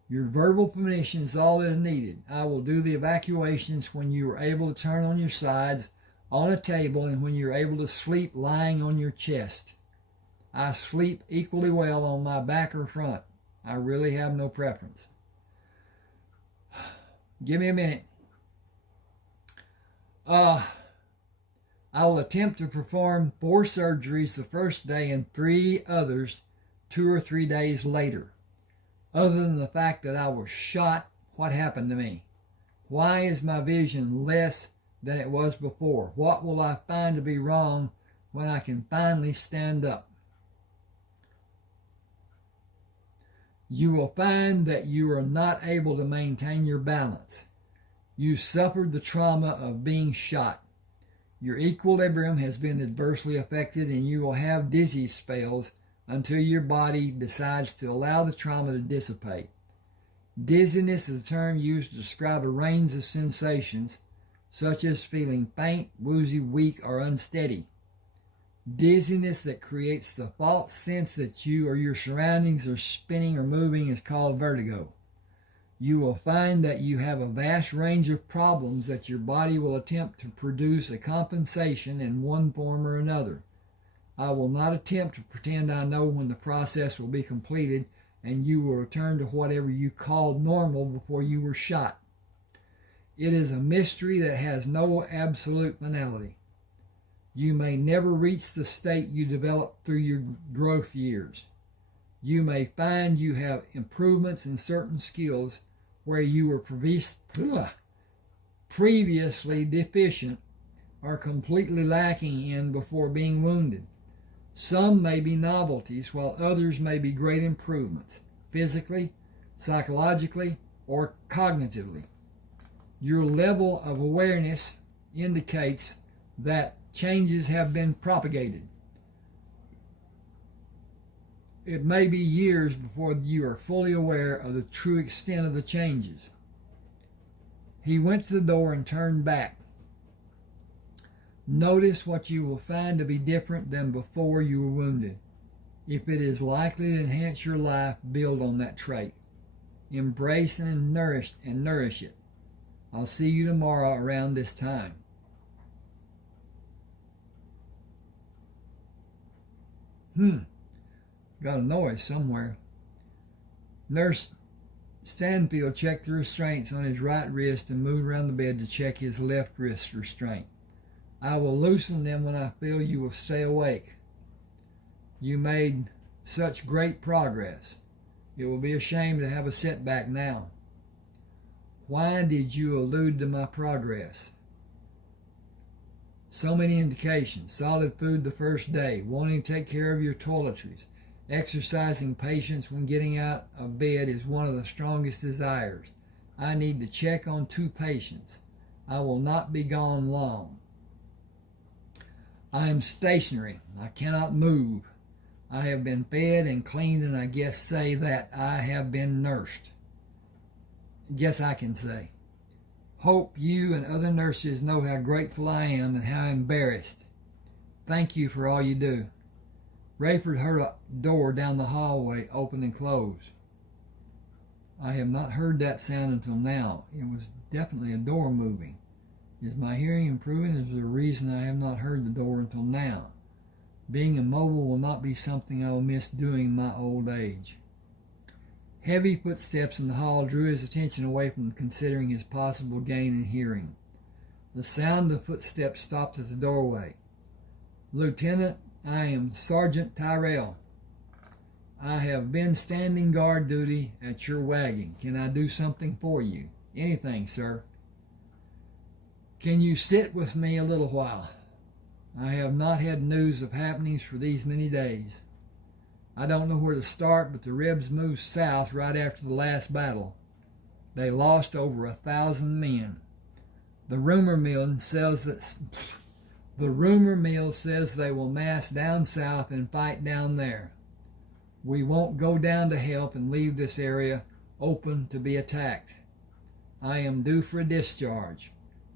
Your verbal permission is all that is needed. I will do the evacuations when you are able to turn on your sides on a table and when you're able to sleep lying on your chest. I sleep equally well on my back or front. I really have no preference. Give me a minute. I will attempt to perform 4 surgeries the first day and 3 others 2 or 3 days later. Other than the fact that I was shot, what happened to me? Why is my vision less than it was before? What will I find to be wrong when I can finally stand up? You will find that you are not able to maintain your balance. You suffered the trauma of being shot. Your equilibrium has been adversely affected and you will have dizzy spells until your body decides to allow the trauma to dissipate. Dizziness is a term used to describe a range of sensations, such as feeling faint, woozy, weak, or unsteady. Dizziness that creates the false sense that you or your surroundings are spinning or moving is called vertigo. You will find that you have a vast range of problems that your body will attempt to produce a compensation in one form or another. I will not attempt to pretend I know when the process will be completed and you will return to whatever you called normal before you were shot. It is a mystery that has no absolute finality. You may never reach the state you developed through your growth years. You may find you have improvements in certain skills where you were previously deficient or completely lacking in before being wounded. Some may be novelties, while others may be great improvements, physically, psychologically, or cognitively. Your level of awareness indicates that changes have been propagated. It may be years before you are fully aware of the true extent of the changes. He went to the door and turned back. Notice what you will find to be different than before you were wounded. If it is likely to enhance your life, build on that trait. Embrace and nourish it. I'll see you tomorrow around this time. Got a noise somewhere. Nurse Stanfield checked the restraints on his right wrist and moved around the bed to check his left wrist restraint. I will loosen them when I feel you will stay awake. You made such great progress. It will be a shame to have a setback now. Why did you allude to my progress? So many indications. Solid food the first day, wanting to take care of your toiletries, exercising patience when getting out of bed is one of the strongest desires. I need to check on 2 patients. I will not be gone long. I am stationary. I cannot move. I have been fed and cleaned, and I guess say that I have been nursed. Guess I can say. Hope you and other nurses know how grateful I am and how embarrassed. Thank you for all you do. Rayford heard a door down the hallway open and close. I have not heard that sound until now. It was definitely a door moving. Is my hearing improving? Is there a reason I have not heard the door until now? Being immobile will not be something I will miss doing in my old age. Heavy footsteps in the hall drew his attention away from considering his possible gain in hearing. The sound of footsteps stopped at the doorway. Lieutenant, I am Sergeant Tyrell. I have been standing guard duty at your wagon. Can I do something for you? Anything, sir. Can you sit with me a little while? I have not had news of happenings for these many days. I don't know where to start, but the Rebs moved south right after the last battle. They lost over 1,000 men. The rumor mill says they will mass down south and fight down there. We won't go down to help and leave this area open to be attacked. I am due for a discharge.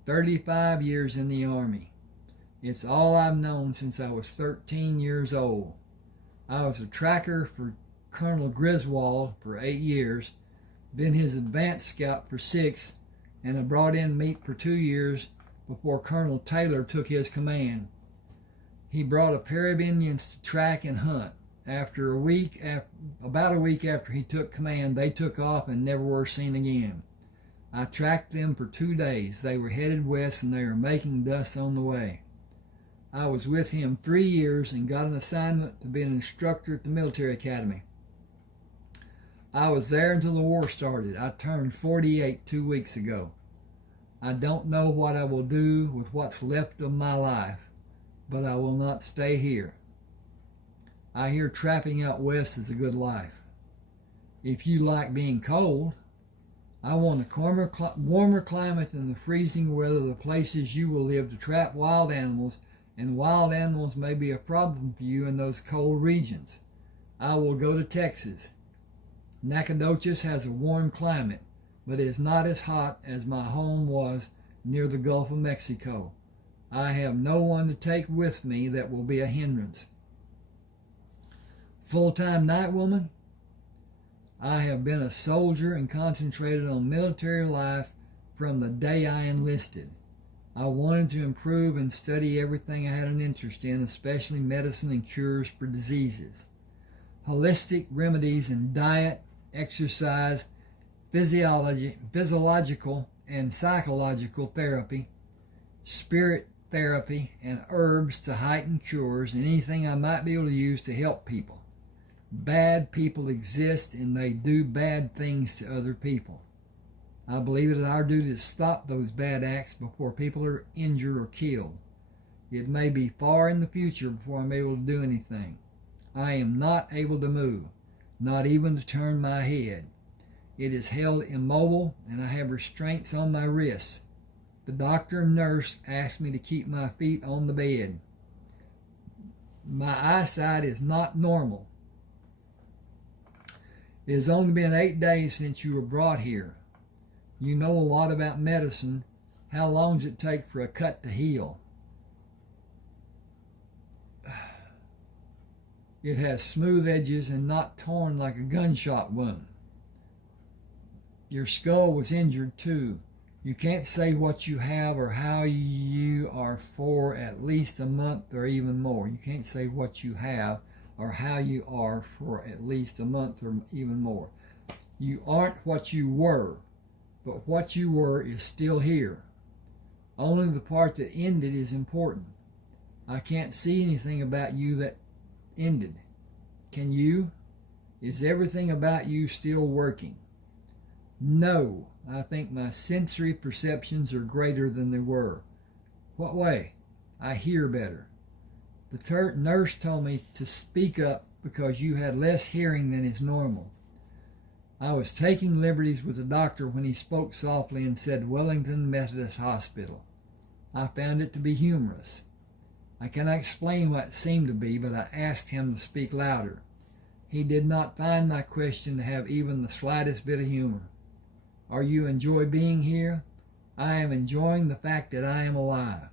35 years in the Army. It's all I've known since I was 13 years old. I was a tracker for Colonel Griswold for 8 years, been his advance scout for 6, and I brought in meat for 2 years before Colonel Taylor took his command. He brought a pair of Indians to track and hunt. About a week after he took command, they took off and never were seen again. I tracked them for 2 days. They were headed west and they were making dust on the way. I was with him 3 years and got an assignment to be an instructor at the military academy. I was there until the war started. I turned 48 2 weeks ago. I don't know what I will do with what's left of my life, but I will not stay here. I hear trapping out west is a good life. If you like being cold, I want a warmer climate than the freezing weather of the places you will live to trap wild animals, and wild animals may be a problem for you in those cold regions. I will go to Texas. Nacogdoches has a warm climate, but it is not as hot as my home was near the Gulf of Mexico. I have no one to take with me that will be a hindrance. Full-time night woman? I have been a soldier and concentrated on military life from the day I enlisted. I wanted to improve and study everything I had an interest in, especially medicine and cures for diseases. Holistic remedies in diet, exercise, physiological and psychological therapy, spirit therapy, and herbs to heighten cures, and anything I might be able to use to help people. Bad people exist and they do bad things to other people. I believe it is our duty to stop those bad acts before people are injured or killed. It may be far in the future before I'm able to do anything. I am not able to move, not even to turn my head. It is held immobile and I have restraints on my wrists. The doctor and nurse asked me to keep my feet on the bed. My eyesight is not normal. It has only been 8 days since you were brought here. You know a lot about medicine. How long does it take for a cut to heal? It has smooth edges and not torn like a gunshot wound. Your skull was injured too. You can't say what you have or how you are for at least a month or even more. You can't say what you have or how you are for at least a month or even more. You aren't what you were, but what you were is still here. Only the part that ended is important. I can't see anything about you that ended. Can you? Is everything about you still working? No, I think my sensory perceptions are greater than they were. What way? I hear better. The nurse told me to speak up because you had less hearing than is normal. I was taking liberties with the doctor when he spoke softly and said Wellington Methodist Hospital. I found it to be humorous. I cannot explain what it seemed to be, but I asked him to speak louder. He did not find my question to have even the slightest bit of humor. Are you enjoy being here? I am enjoying the fact that I am alive.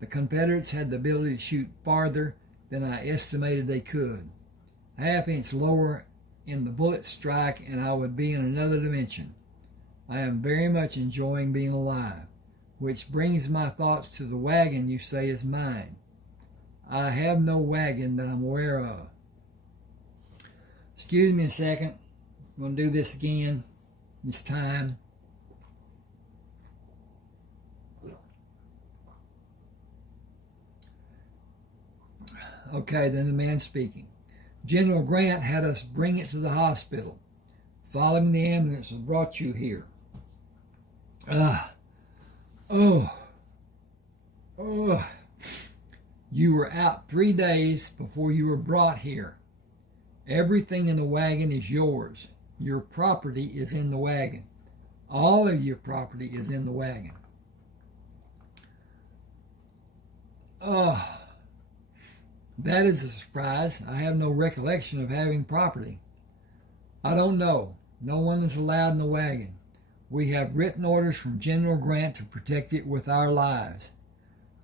The Confederates had the ability to shoot farther than I estimated they could. A half-inch lower in the bullet strike and I would be in another dimension. I am very much enjoying being alive, which brings my thoughts to the wagon you say is mine. I have no wagon that I'm aware of. Excuse me a second. I'm going to do this again. This time. Okay, then the man speaking. General Grant had us bring it to the hospital. Following the ambulance and brought you here. You were out 3 days before you were brought here. Everything in the wagon is yours. Your property is in the wagon. All of your property is in the wagon. That is a surprise. I have no recollection of having property. I don't know. No one is allowed in the wagon. We have written orders from General Grant to protect it with our lives.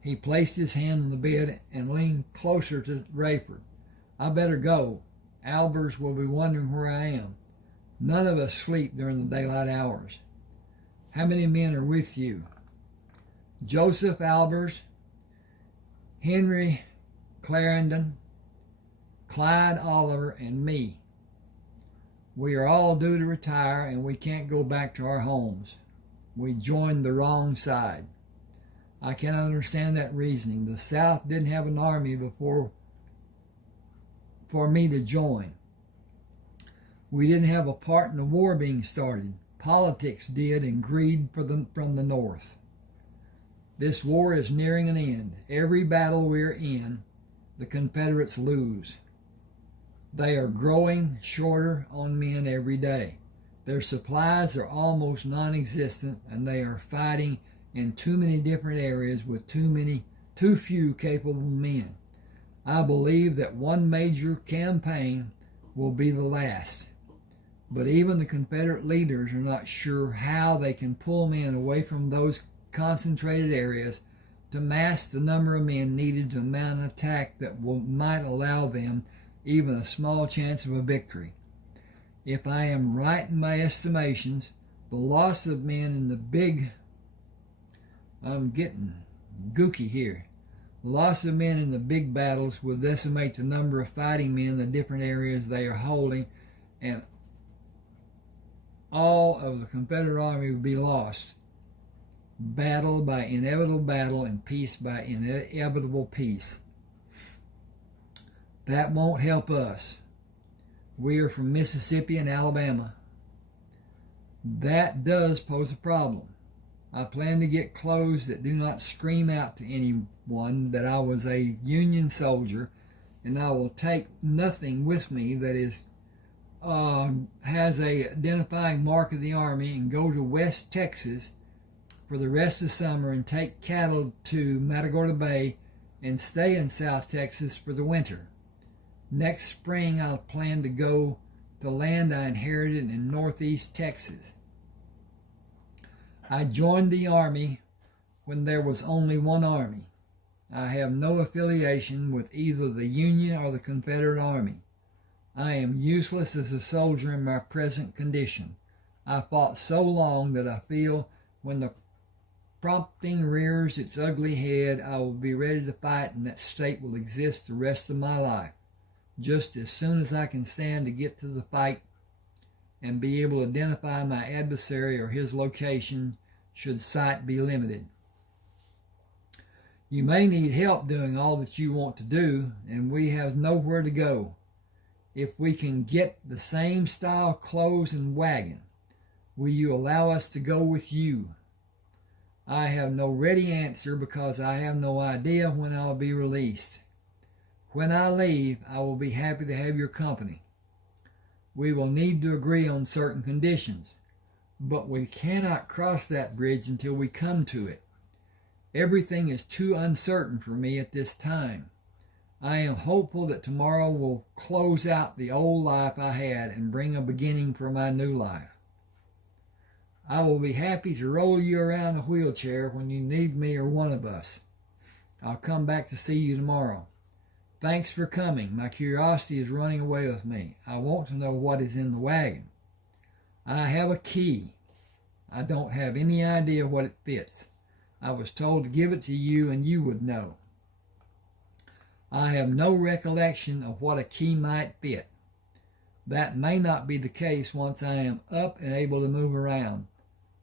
He placed his hand on the bed and leaned closer to Rayford. I better go. Albers will be wondering where I am. None of us sleep during the daylight hours. How many men are with you? Joseph Albers, Henry Clarendon, Clyde Oliver, and me. We are all due to retire, and we can't go back to our homes. We joined the wrong side. I cannot understand that reasoning. The South didn't have an army before for me to join. We didn't have a part in the war being started. Politics did, and greed from the North. This war is nearing an end. Every battle we're in, the Confederates lose. They are growing shorter on men every day. Their supplies are almost non-existent, and they are fighting in too many different areas with too few capable men. I believe that one major campaign will be the last. But even the Confederate leaders are not sure how they can pull men away from those concentrated areas to mass the number of men needed to mount an attack that might allow them even a small chance of a victory. If I am right in my estimations, the loss of men in the big... I'm getting gooky here. The loss of men in the big battles will decimate the number of fighting men in the different areas they are holding, and all of the Confederate army will be lost. Battle by inevitable battle and peace by inevitable peace. That won't help us. We are from Mississippi and Alabama. That does pose a problem. I plan to get clothes that do not scream out to anyone that I was a Union soldier, and I will take nothing with me that has a identifying mark of the Army, and go to West Texas for the rest of the summer and take cattle to Matagorda Bay and stay in South Texas for the winter. Next spring, I'll plan to go to land I inherited in northeast Texas. I joined the Army when there was only one Army. I have no affiliation with either the Union or the Confederate Army. I am useless as a soldier in my present condition. I fought so long that I feel when the prompting rears its ugly head, I will be ready to fight, and that state will exist the rest of my life. Just as soon as I can stand to get to the fight and be able to identify my adversary or his location, should sight be limited. You may need help doing all that you want to do, and we have nowhere to go. If we can get the same style clothes and wagon, will you allow us to go with you? I have no ready answer because I have no idea when I'll be released. When I leave, I will be happy to have your company. We will need to agree on certain conditions, but we cannot cross that bridge until we come to it. Everything is too uncertain for me at this time. I am hopeful that tomorrow will close out the old life I had and bring a beginning for my new life. I will be happy to roll you around a wheelchair when you need me or one of us. I'll come back to see you tomorrow. Thanks for coming. My curiosity is running away with me. I want to know what is in the wagon. I have a key. I don't have any idea what it fits. I was told to give it to you and you would know. I have no recollection of what a key might fit. That may not be the case once I am up and able to move around.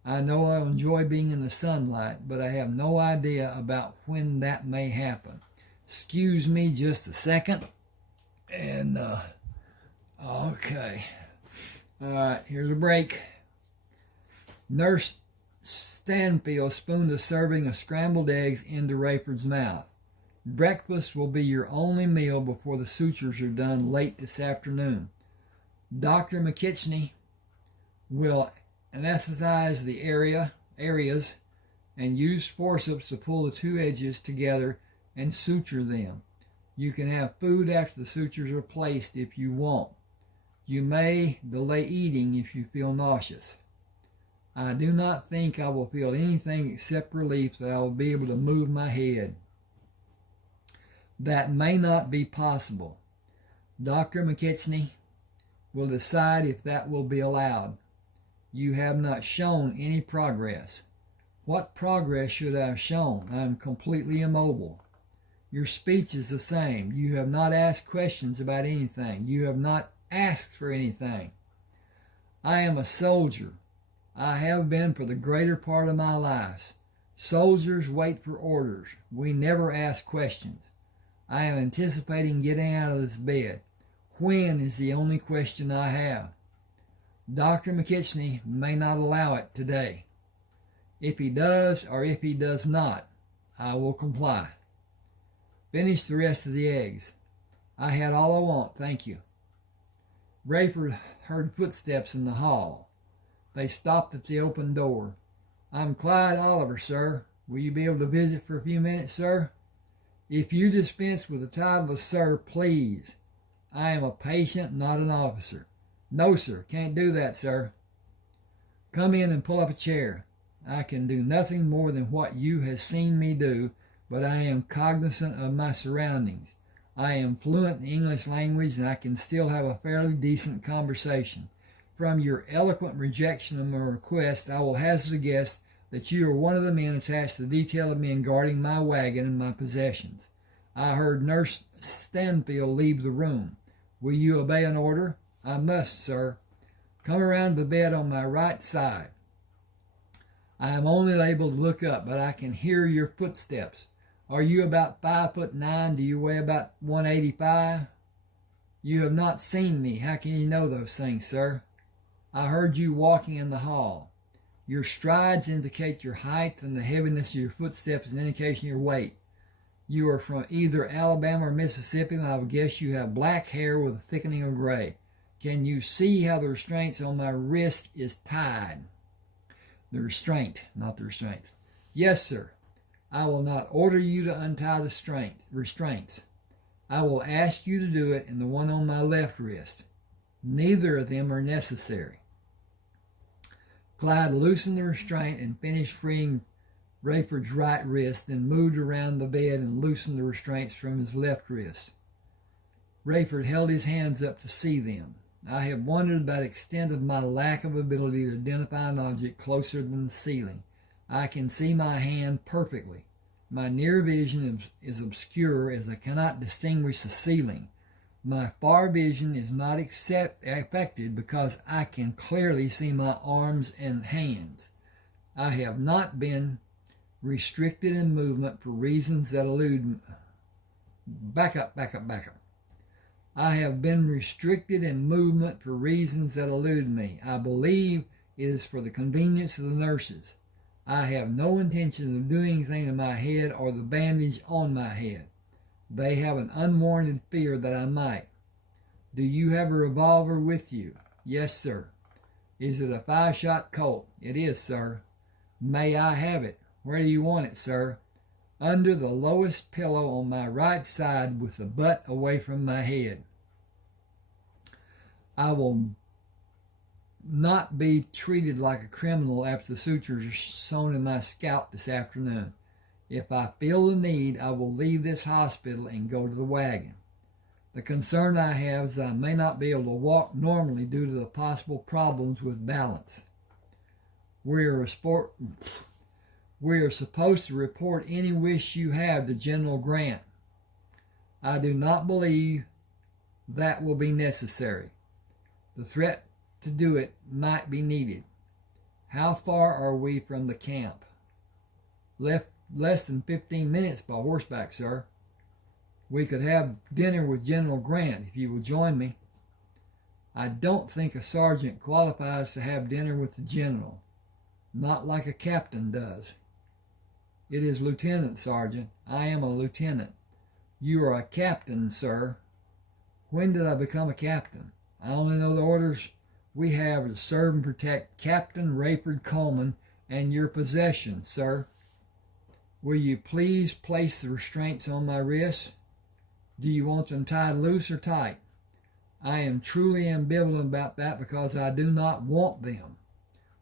I know I'll enjoy being in the sunlight, but I have no idea about when that may happen. Excuse me just a second. And, okay. All right, here's a break. Nurse Stanfield spooned a serving of scrambled eggs into Rayford's mouth. Breakfast will be your only meal before the sutures are done late this afternoon. Dr. McKitchney will anesthetize the areas and use forceps to pull the two edges together and suture them. You can have food after the sutures are placed if you want. You may delay eating if you feel nauseous. I do not think I will feel anything except relief that I will be able to move my head. That may not be possible. Dr. McKechnie will decide if that will be allowed. You have not shown any progress. What progress should I have shown? I am completely immobile. Your speech is the same. You have not asked questions about anything. You have not asked for anything. I am a soldier. I have been for the greater part of my life. Soldiers wait for orders. We never ask questions. I am anticipating getting out of this bed. When is the only question I have. Dr. McKechnie may not allow it today. If he does or if he does not, I will comply. Finish the rest of the eggs. I had all I want, thank you. Rayford heard footsteps in the hall. They stopped at the open door. I'm Clyde Oliver, sir. Will you be able to visit for a few minutes, sir? If you dispense with the title of sir, please. I am a patient, not an officer. No, sir, can't do that, sir. Come in and pull up a chair. I can do nothing more than what you have seen me do, but I am cognizant of my surroundings. I am fluent in the English language, and I can still have a fairly decent conversation. From your eloquent rejection of my request, I will hazard a guess that you are one of the men attached to the detail of men guarding my wagon and my possessions. I heard Nurse Stanfield leave the room. Will you obey an order? I must, sir. Come around the bed on my right side. I am only able to look up, but I can hear your footsteps. Are you about 5'9"? Do you weigh about 185? You have not seen me. How can you know those things, sir? I heard you walking in the hall. Your strides indicate your height, and the heaviness of your footsteps is an indication of your weight. You are from either Alabama or Mississippi, and I would guess you have black hair with a thickening of gray. Can you see how the restraints on my wrist is tied? The restraint, not the restraint. Yes, sir. I will not order you to untie the restraints. I will ask you to do it in the one on my left wrist. Neither of them are necessary. Clyde loosened the restraint and finished freeing Rayford's right wrist, then moved around the bed and loosened the restraints from his left wrist. Rayford held his hands up to see them. I have wondered about the extent of my lack of ability to identify an object closer than the ceiling. I can see my hand perfectly. My near vision is obscure as I cannot distinguish the ceiling. My far vision is not affected because I can clearly see my arms and hands. I have not been restricted in movement for reasons that elude... Back up. I have been restricted in movement for reasons that elude me. I believe it is for the convenience of the nurses. I have no intention of doing anything to my head or the bandage on my head. They have an unwarranted fear that I might. Do you have a revolver with you? Yes, sir. Is it a 5-shot Colt? It is, sir. May I have it? Where do you want it, sir? Under the lowest pillow on my right side with the butt away from my head. I will not be treated like a criminal after the sutures are sewn in my scalp this afternoon. If I feel the need, I will leave this hospital and go to the wagon. The concern I have is that I may not be able to walk normally due to the possible problems with balance. We are supposed to report any wish you have to General Grant. I do not believe that will be necessary. The threat to do it might be needed. How far are we from the camp? Less than 15 minutes by horseback, sir. We could have dinner with General Grant if you will join me. I don't think a sergeant qualifies to have dinner with the general. Not like a captain does. It is lieutenant, sergeant. I am a lieutenant. You are a captain, sir. When did I become a captain? I only know the orders we have to serve and protect Captain Rayford Coleman and your possessions, sir. Will you please place the restraints on my wrists? Do you want them tied loose or tight? I am truly ambivalent about that because I do not want them.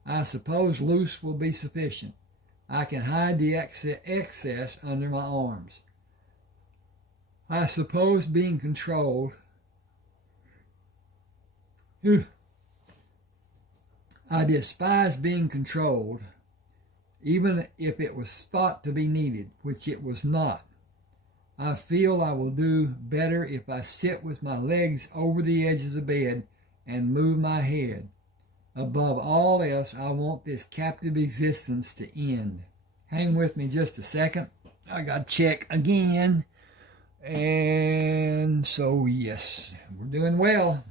I suppose loose will be sufficient. I can hide the excess under my arms. I suppose being controlled. I despise being controlled, even if it was thought to be needed, which it was not. I feel I will do better if I sit with my legs over the edge of the bed and move my head. Above all else, I want this captive existence to end. Hang with me just a second. I got to check again. And so, yes, we're doing well.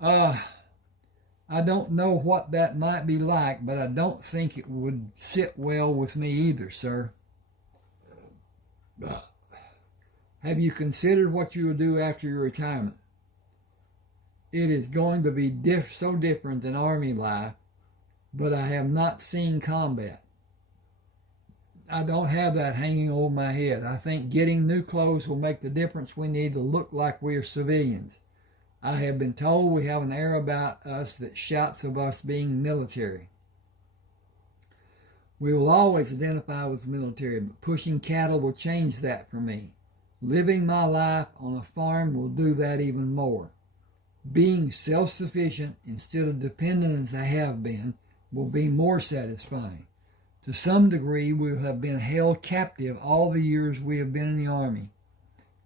I don't know what that might be like, but I don't think it would sit well with me either, sir. Have you considered what you will do after your retirement? It is going to be so different than Army life, but I have not seen combat. I don't have that hanging over my head. I think getting new clothes will make the difference we need to look like we are civilians. I have been told we have an air about us that shouts of us being military. We will always identify with the military, but pushing cattle will change that for me. Living my life on a farm will do that even more. Being self-sufficient instead of dependent as I have been will be more satisfying. To some degree, we have been held captive all the years we have been in the Army.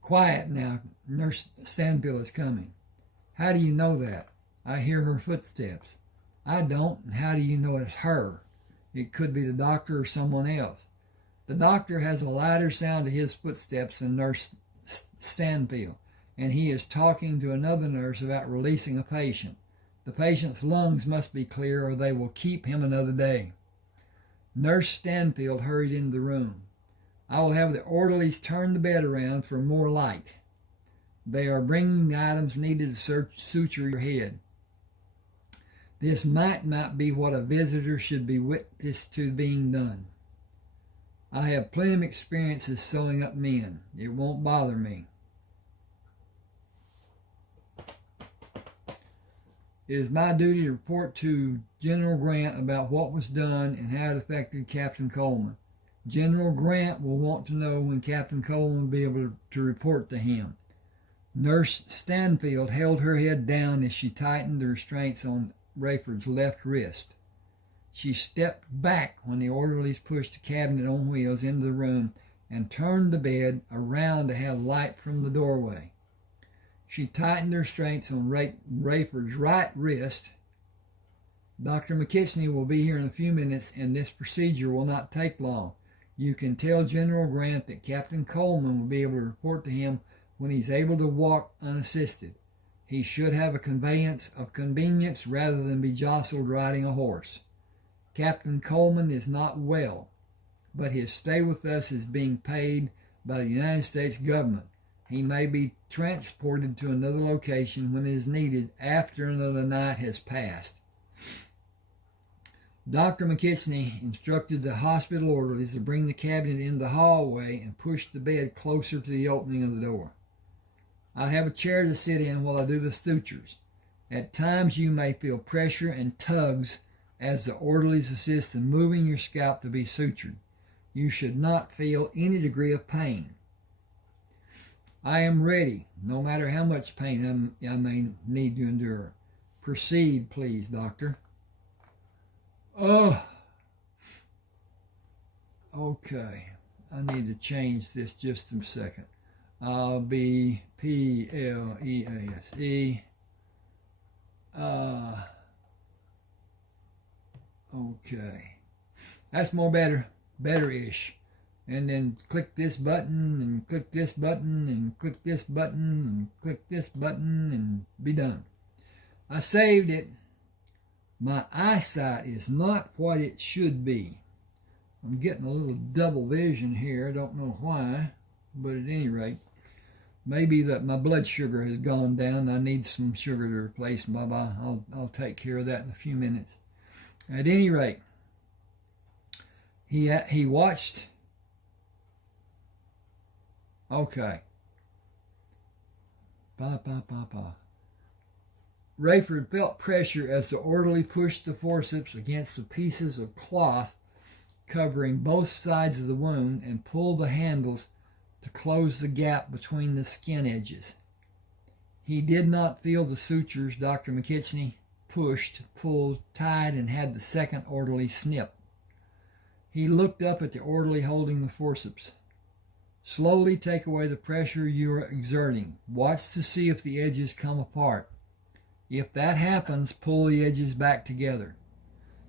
Quiet now, Nurse Stanfield is coming. How do you know that? I hear her footsteps. I don't, and how do you know it's her? It could be the doctor or someone else. The doctor has a lighter sound to his footsteps than Nurse Stanfield, and he is talking to another nurse about releasing a patient. The patient's lungs must be clear or they will keep him another day. Nurse Stanfield hurried into the room. I will have the orderlies turn the bed around for more light. They are bringing the items needed to suture your head. This might not be what a visitor should be witness to being done. I have plenty of experiences sewing up men. It won't bother me. It is my duty to report to General Grant about what was done and how it affected Captain Coleman. General Grant will want to know when Captain Coleman will be able to report to him. Nurse Stanfield held her head down as she tightened the restraints on Rayford's left wrist. She stepped back when the orderlies pushed the cabinet on wheels into the room and turned the bed around to have light from the doorway. She tightened the restraints on Rayford's right wrist. Dr. McKitchney will be here in a few minutes, and this procedure will not take long. You can tell General Grant that Captain Coleman will be able to report to him when he's able to walk unassisted. He should have a conveyance of convenience rather than be jostled riding a horse. Captain Coleman is not well, but his stay with us is being paid by the United States government. He may be transported to another location when it is needed after another night has passed. Dr. McKitchney instructed the hospital orderlies to bring the cabinet into the hallway and push the bed closer to the opening of the door. I have a chair to sit in while I do the sutures. At times you may feel pressure and tugs as the orderlies assist in moving your scalp to be sutured. You should not feel any degree of pain. I am ready, no matter how much pain I may need to endure. Proceed, please, doctor. Oh, okay. I need to change this just a second. I'll be P-L-E-A-S-E. Okay. That's more better-ish. And then click this button, and click this button, and click this button, and click this button, and be done. I saved it. My eyesight is not what it should be. I'm getting a little double vision here. I don't know why, but at any rate, maybe that my blood sugar has gone down. I need some sugar to replace. Bye-bye. I'll take care of that in a few minutes. At any rate, he watched. Okay. Bye. Rayford felt pressure as the orderly pushed the forceps against the pieces of cloth covering both sides of the wound and pulled the handles to close the gap between the skin edges. He did not feel the sutures Dr. McKitchney pushed, pulled, tied, and had the second orderly snip. He looked up at the orderly holding the forceps. Slowly take away the pressure you are exerting. Watch to see if the edges come apart. If that happens, pull the edges back together.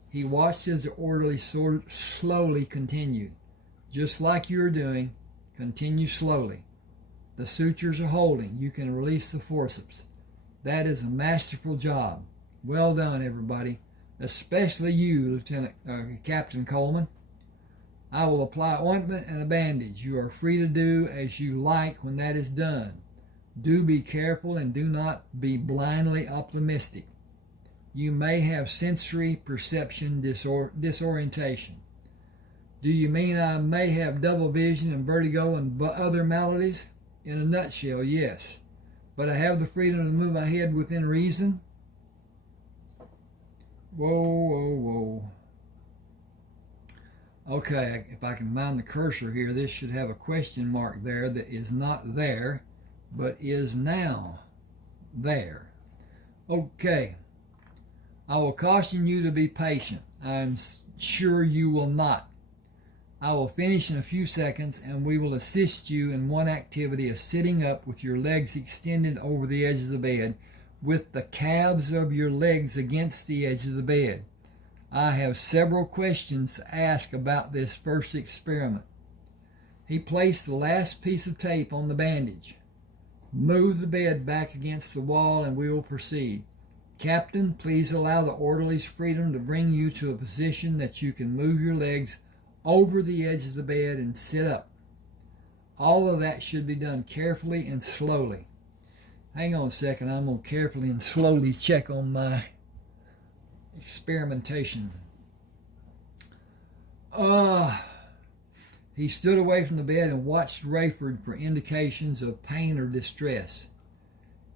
He watched as the orderly slowly continued. Just like you're doing, continue slowly. The sutures are holding. You can release the forceps. That is a masterful job. Well done, everybody, especially you, Captain Coleman. I will apply ointment and a bandage. You are free to do as you like when that is done. Do be careful and do not be blindly optimistic. You may have sensory perception disorientation. Do you mean I may have double vision and vertigo and other maladies? In a nutshell, yes. But I have the freedom to move my head within reason. Whoa. Okay, if I can mind the cursor here, this should have a question mark there that is not there, but is now there. Okay. I will caution you to be patient. I'm sure you will not. I will finish in a few seconds, and we will assist you in one activity of sitting up with your legs extended over the edge of the bed, with the calves of your legs against the edge of the bed. I have several questions to ask about this first experiment. He placed the last piece of tape on the bandage. Move the bed back against the wall and we will proceed. Captain, please allow the orderly's freedom to bring you to a position that you can move your legs over the edge of the bed and sit up. All of that should be done carefully and slowly. Hang on a second, I'm going to carefully and slowly check on my experimentation. He stood away from the bed and watched Rayford for indications of pain or distress.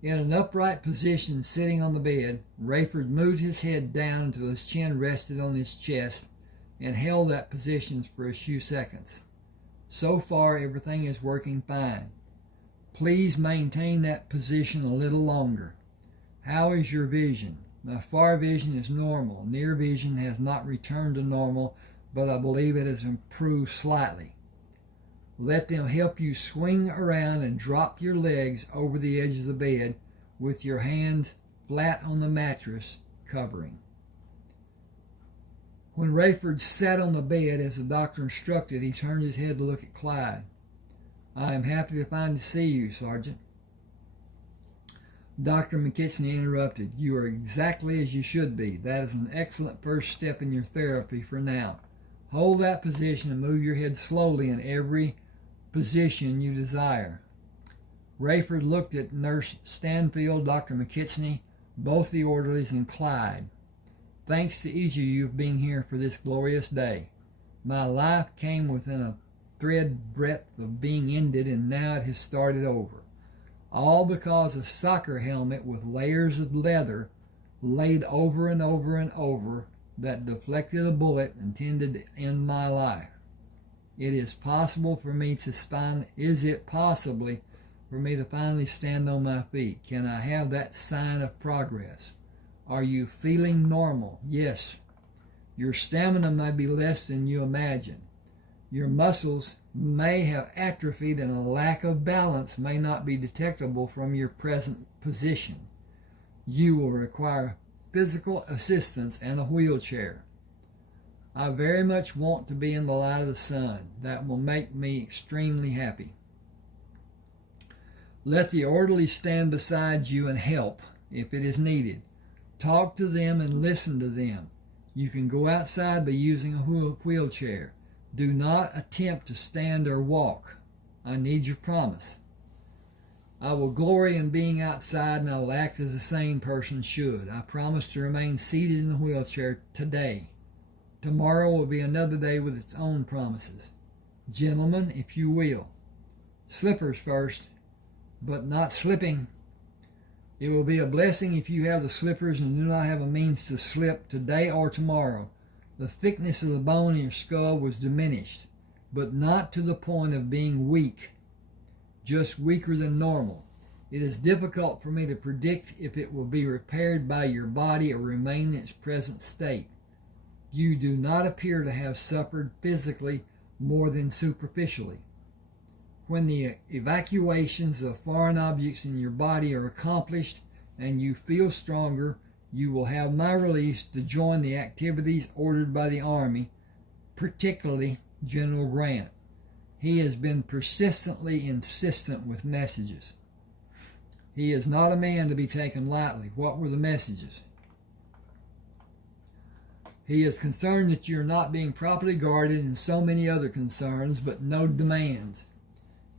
In an upright position sitting on the bed, Rayford moved his head down until his chin rested on his chest and held that position for a few seconds. So far, everything is working fine. Please maintain that position a little longer. How is your vision? My far vision is normal. Near vision has not returned to normal, but I believe it has improved slightly. Let them help you swing around and drop your legs over the edge of the bed with your hands flat on the mattress covering. When Rayford sat on the bed as the doctor instructed, he turned his head to look at Clyde. I am happy to see you, Sergeant. Dr. McKitchney interrupted. You are exactly as you should be. That is an excellent first step in your therapy for now. Hold that position and move your head slowly in every position you desire. Rayford looked at Nurse Stanfield, Dr. McKitchney, both the orderlies, and Clyde. Thanks to each of you for being here for this glorious day. My life came within a thread breadth of being ended, and now it has started over. All because a soccer helmet with layers of leather laid over and over and over that deflected a bullet intended to end my life. Is it possible for me to finally stand on my feet? Can I have that sign of progress? Are you feeling normal? Yes. Your stamina may be less than you imagine. Your muscles may have atrophied and a lack of balance may not be detectable from your present position. You will require physical assistance and a wheelchair. I very much want to be in the light of the sun. That will make me extremely happy. Let the orderly stand beside you and help if it is needed. Talk to them and listen to them. You can go outside by using a wheelchair. Do not attempt to stand or walk. I need your promise. I will glory in being outside, and I will act as a sane person should. I promise to remain seated in the wheelchair today. Tomorrow will be another day with its own promises. Gentlemen, if you will. Slippers first, but not slipping. It will be a blessing if you have the slippers and do not have a means to slip today or tomorrow. The thickness of the bone in your skull was diminished, but not to the point of being weak. just weaker than normal. It is difficult for me to predict if it will be repaired by your body or remain in its present state. You do not appear to have suffered physically more than superficially. When the evacuations of foreign objects in your body are accomplished and you feel stronger, you will have my release to join the activities ordered by the Army, particularly General Grant. He has been persistently insistent with messages. He is not a man to be taken lightly. What were the messages? He is concerned that you are not being properly guarded and so many other concerns, but no demands.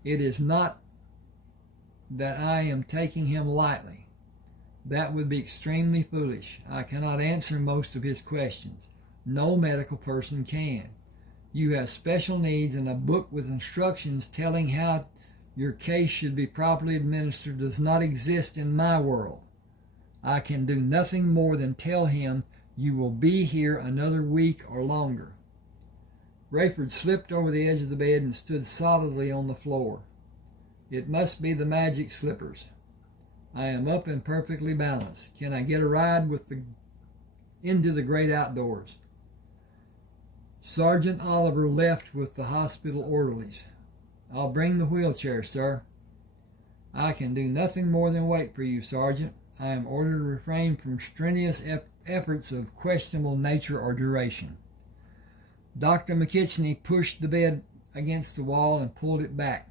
It is not that I am taking him lightly. That would be extremely foolish. I cannot answer most of his questions. No medical person can. You have special needs, and a book with instructions telling how your case should be properly administered does not exist in my world. I can do nothing more than tell him you will be here another week or longer. Rayford slipped over the edge of the bed and stood solidly on the floor. It must be the magic slippers. I am up and perfectly balanced. Can I get a ride into the great outdoors? Sergeant Oliver left with the hospital orderlies. I'll bring the wheelchair, sir. I can do nothing more than wait for you, Sergeant. I am ordered to refrain from strenuous efforts of questionable nature or duration. Dr. McKitchney pushed the bed against the wall and pulled it back.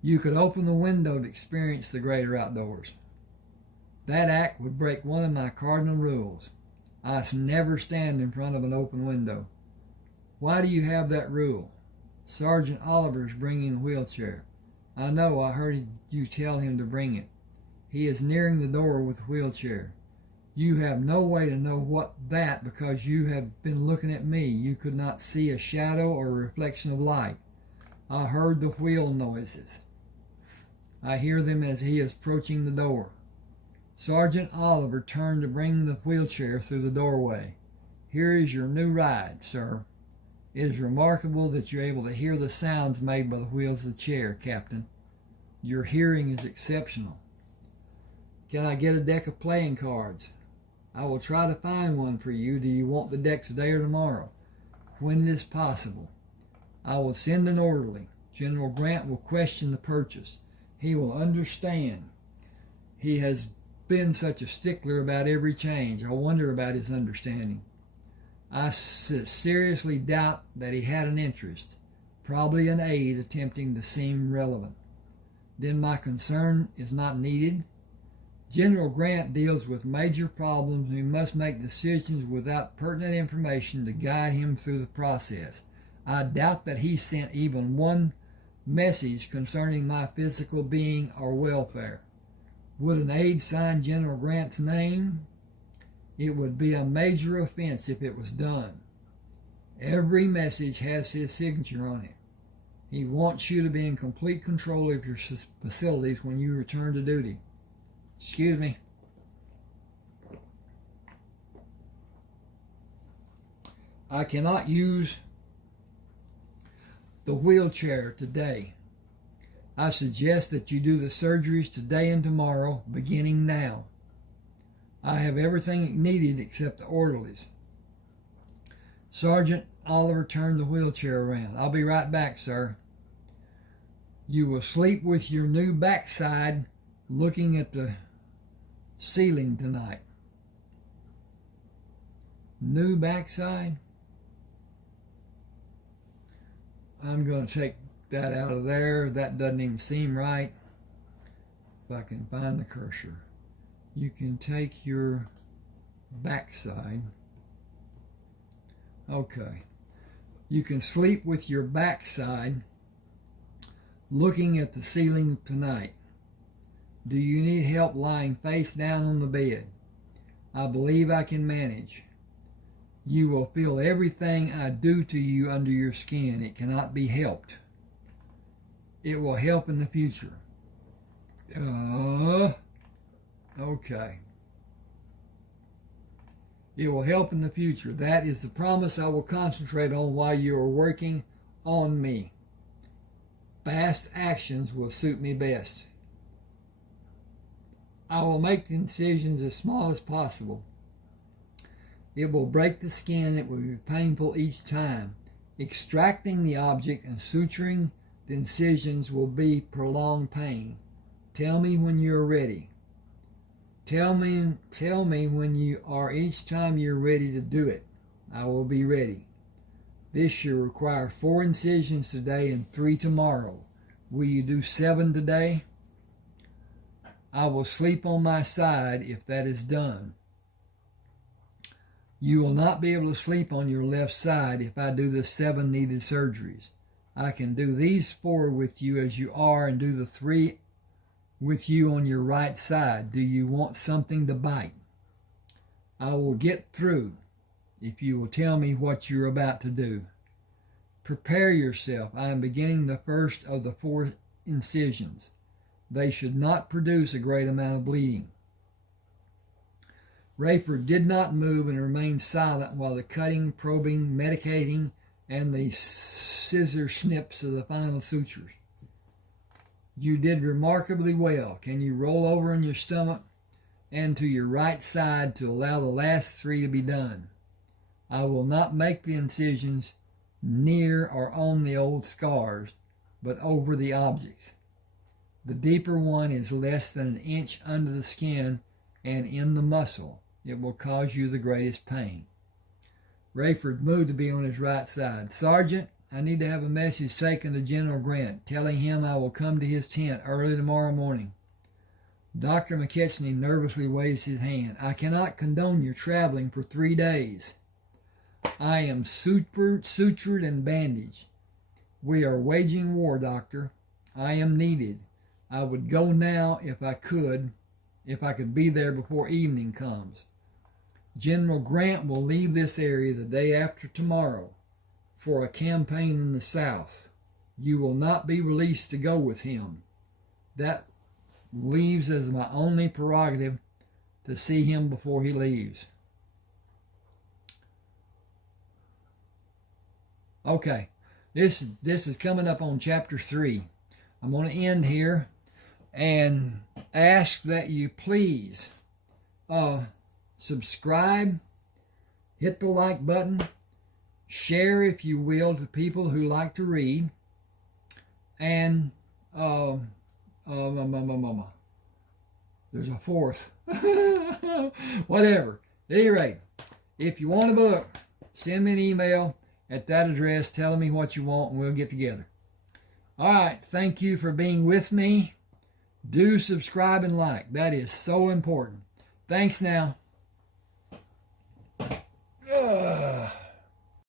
You could open the window to experience the greater outdoors. That act would break one of my cardinal rules. I never stand in front of an open window. Why do you have that rule? Sergeant Oliver's bringing the wheelchair. I know, I heard you tell him to bring it. He is nearing the door with the wheelchair. You have no way to know what that because you have been looking at me. You could not see a shadow or a reflection of light. I heard the wheel noises. I hear them as he is approaching the door. Sergeant Oliver turned to bring the wheelchair through the doorway. Here is your new ride, sir. It is remarkable that you're able to hear the sounds made by the wheels of the chair, Captain. Your hearing is exceptional. Can I get a deck of playing cards? I will try to find one for you. Do you want the deck today or tomorrow? When it is possible. I will send an orderly. General Grant will question the purchase. He will understand. He has been such a stickler about every change. I wonder about his understanding. I seriously doubt that he had an interest, probably an aid attempting to seem relevant. Then my concern is not needed. General Grant deals with major problems and he must make decisions without pertinent information to guide him through the process. I doubt that he sent even one message concerning my physical being or welfare. Would an aide sign General Grant's name? It would be a major offense if it was done. Every message has his signature on it. He wants you to be in complete control of your facilities when you return to duty. Excuse me. I cannot use the wheelchair today. I suggest that you do the surgeries today and tomorrow, beginning now. I have everything needed except the orderlies. Sergeant Oliver turned the wheelchair around. I'll be right back, sir. You will sleep with your new backside looking at the ceiling tonight. New backside? I'm going to take that out of there. That doesn't even seem right. If I can find the cursor. You can take your backside. Okay. You can sleep with your backside looking at the ceiling tonight. Do you need help lying face down on the bed? I believe I can manage. You will feel everything I do to you under your skin. It cannot be helped. It will help in the future. Okay. It will help in the future. That is the promise I will concentrate on while you are working on me. Fast actions will suit me best. I will make the incisions as small as possible. It will break the skin. It will be painful each time. Extracting the object and suturing the incisions will be prolonged pain. Tell me when you're ready. Tell me when you are each time you're ready to do it. I will be ready. This should require 4 incisions today and 3 tomorrow. Will you do 7 today? I will sleep on my side if that is done. You will not be able to sleep on your left side if I do the 7 needed surgeries. I can do these 4 with you as you are and do the 3 with you on your right side. Do you want something to bite? I will get through if you will tell me what you're about to do. Prepare yourself. I am beginning the first of the 4 incisions. They should not produce a great amount of bleeding. Rayford did not move and remained silent while the cutting, probing, medicating, and the scissor snips of the final sutures. You did remarkably well. Can you roll over on your stomach and to your right side to allow the last 3 to be done? I will not make the incisions near or on the old scars, but over the objects. The deeper one is less than an inch under the skin and in the muscle. It will cause you the greatest pain. Rayford moved to be on his right side. Sergeant, I need to have a message taken to General Grant, telling him I will come to his tent early tomorrow morning. Dr. McKechnie nervously waves his hand. I cannot condone your traveling for 3 days. I am sutured and bandaged. We are waging war, Doctor. I am needed. I would go now if I could be there before evening comes. General Grant will leave this area the day after tomorrow for a campaign in the South. You will not be released to go with him. That leaves as my only prerogative to see him before he leaves. Okay, this is coming up on chapter 3. I'm going to end here and ask that you please subscribe, hit the like button, share if you will to people who like to read, and there's a fourth. Whatever. At any rate, if you want a book, send me an email at that address telling me what you want and we'll get together. All right, thank you for being with me. Do subscribe and like. That is so important. Thanks now.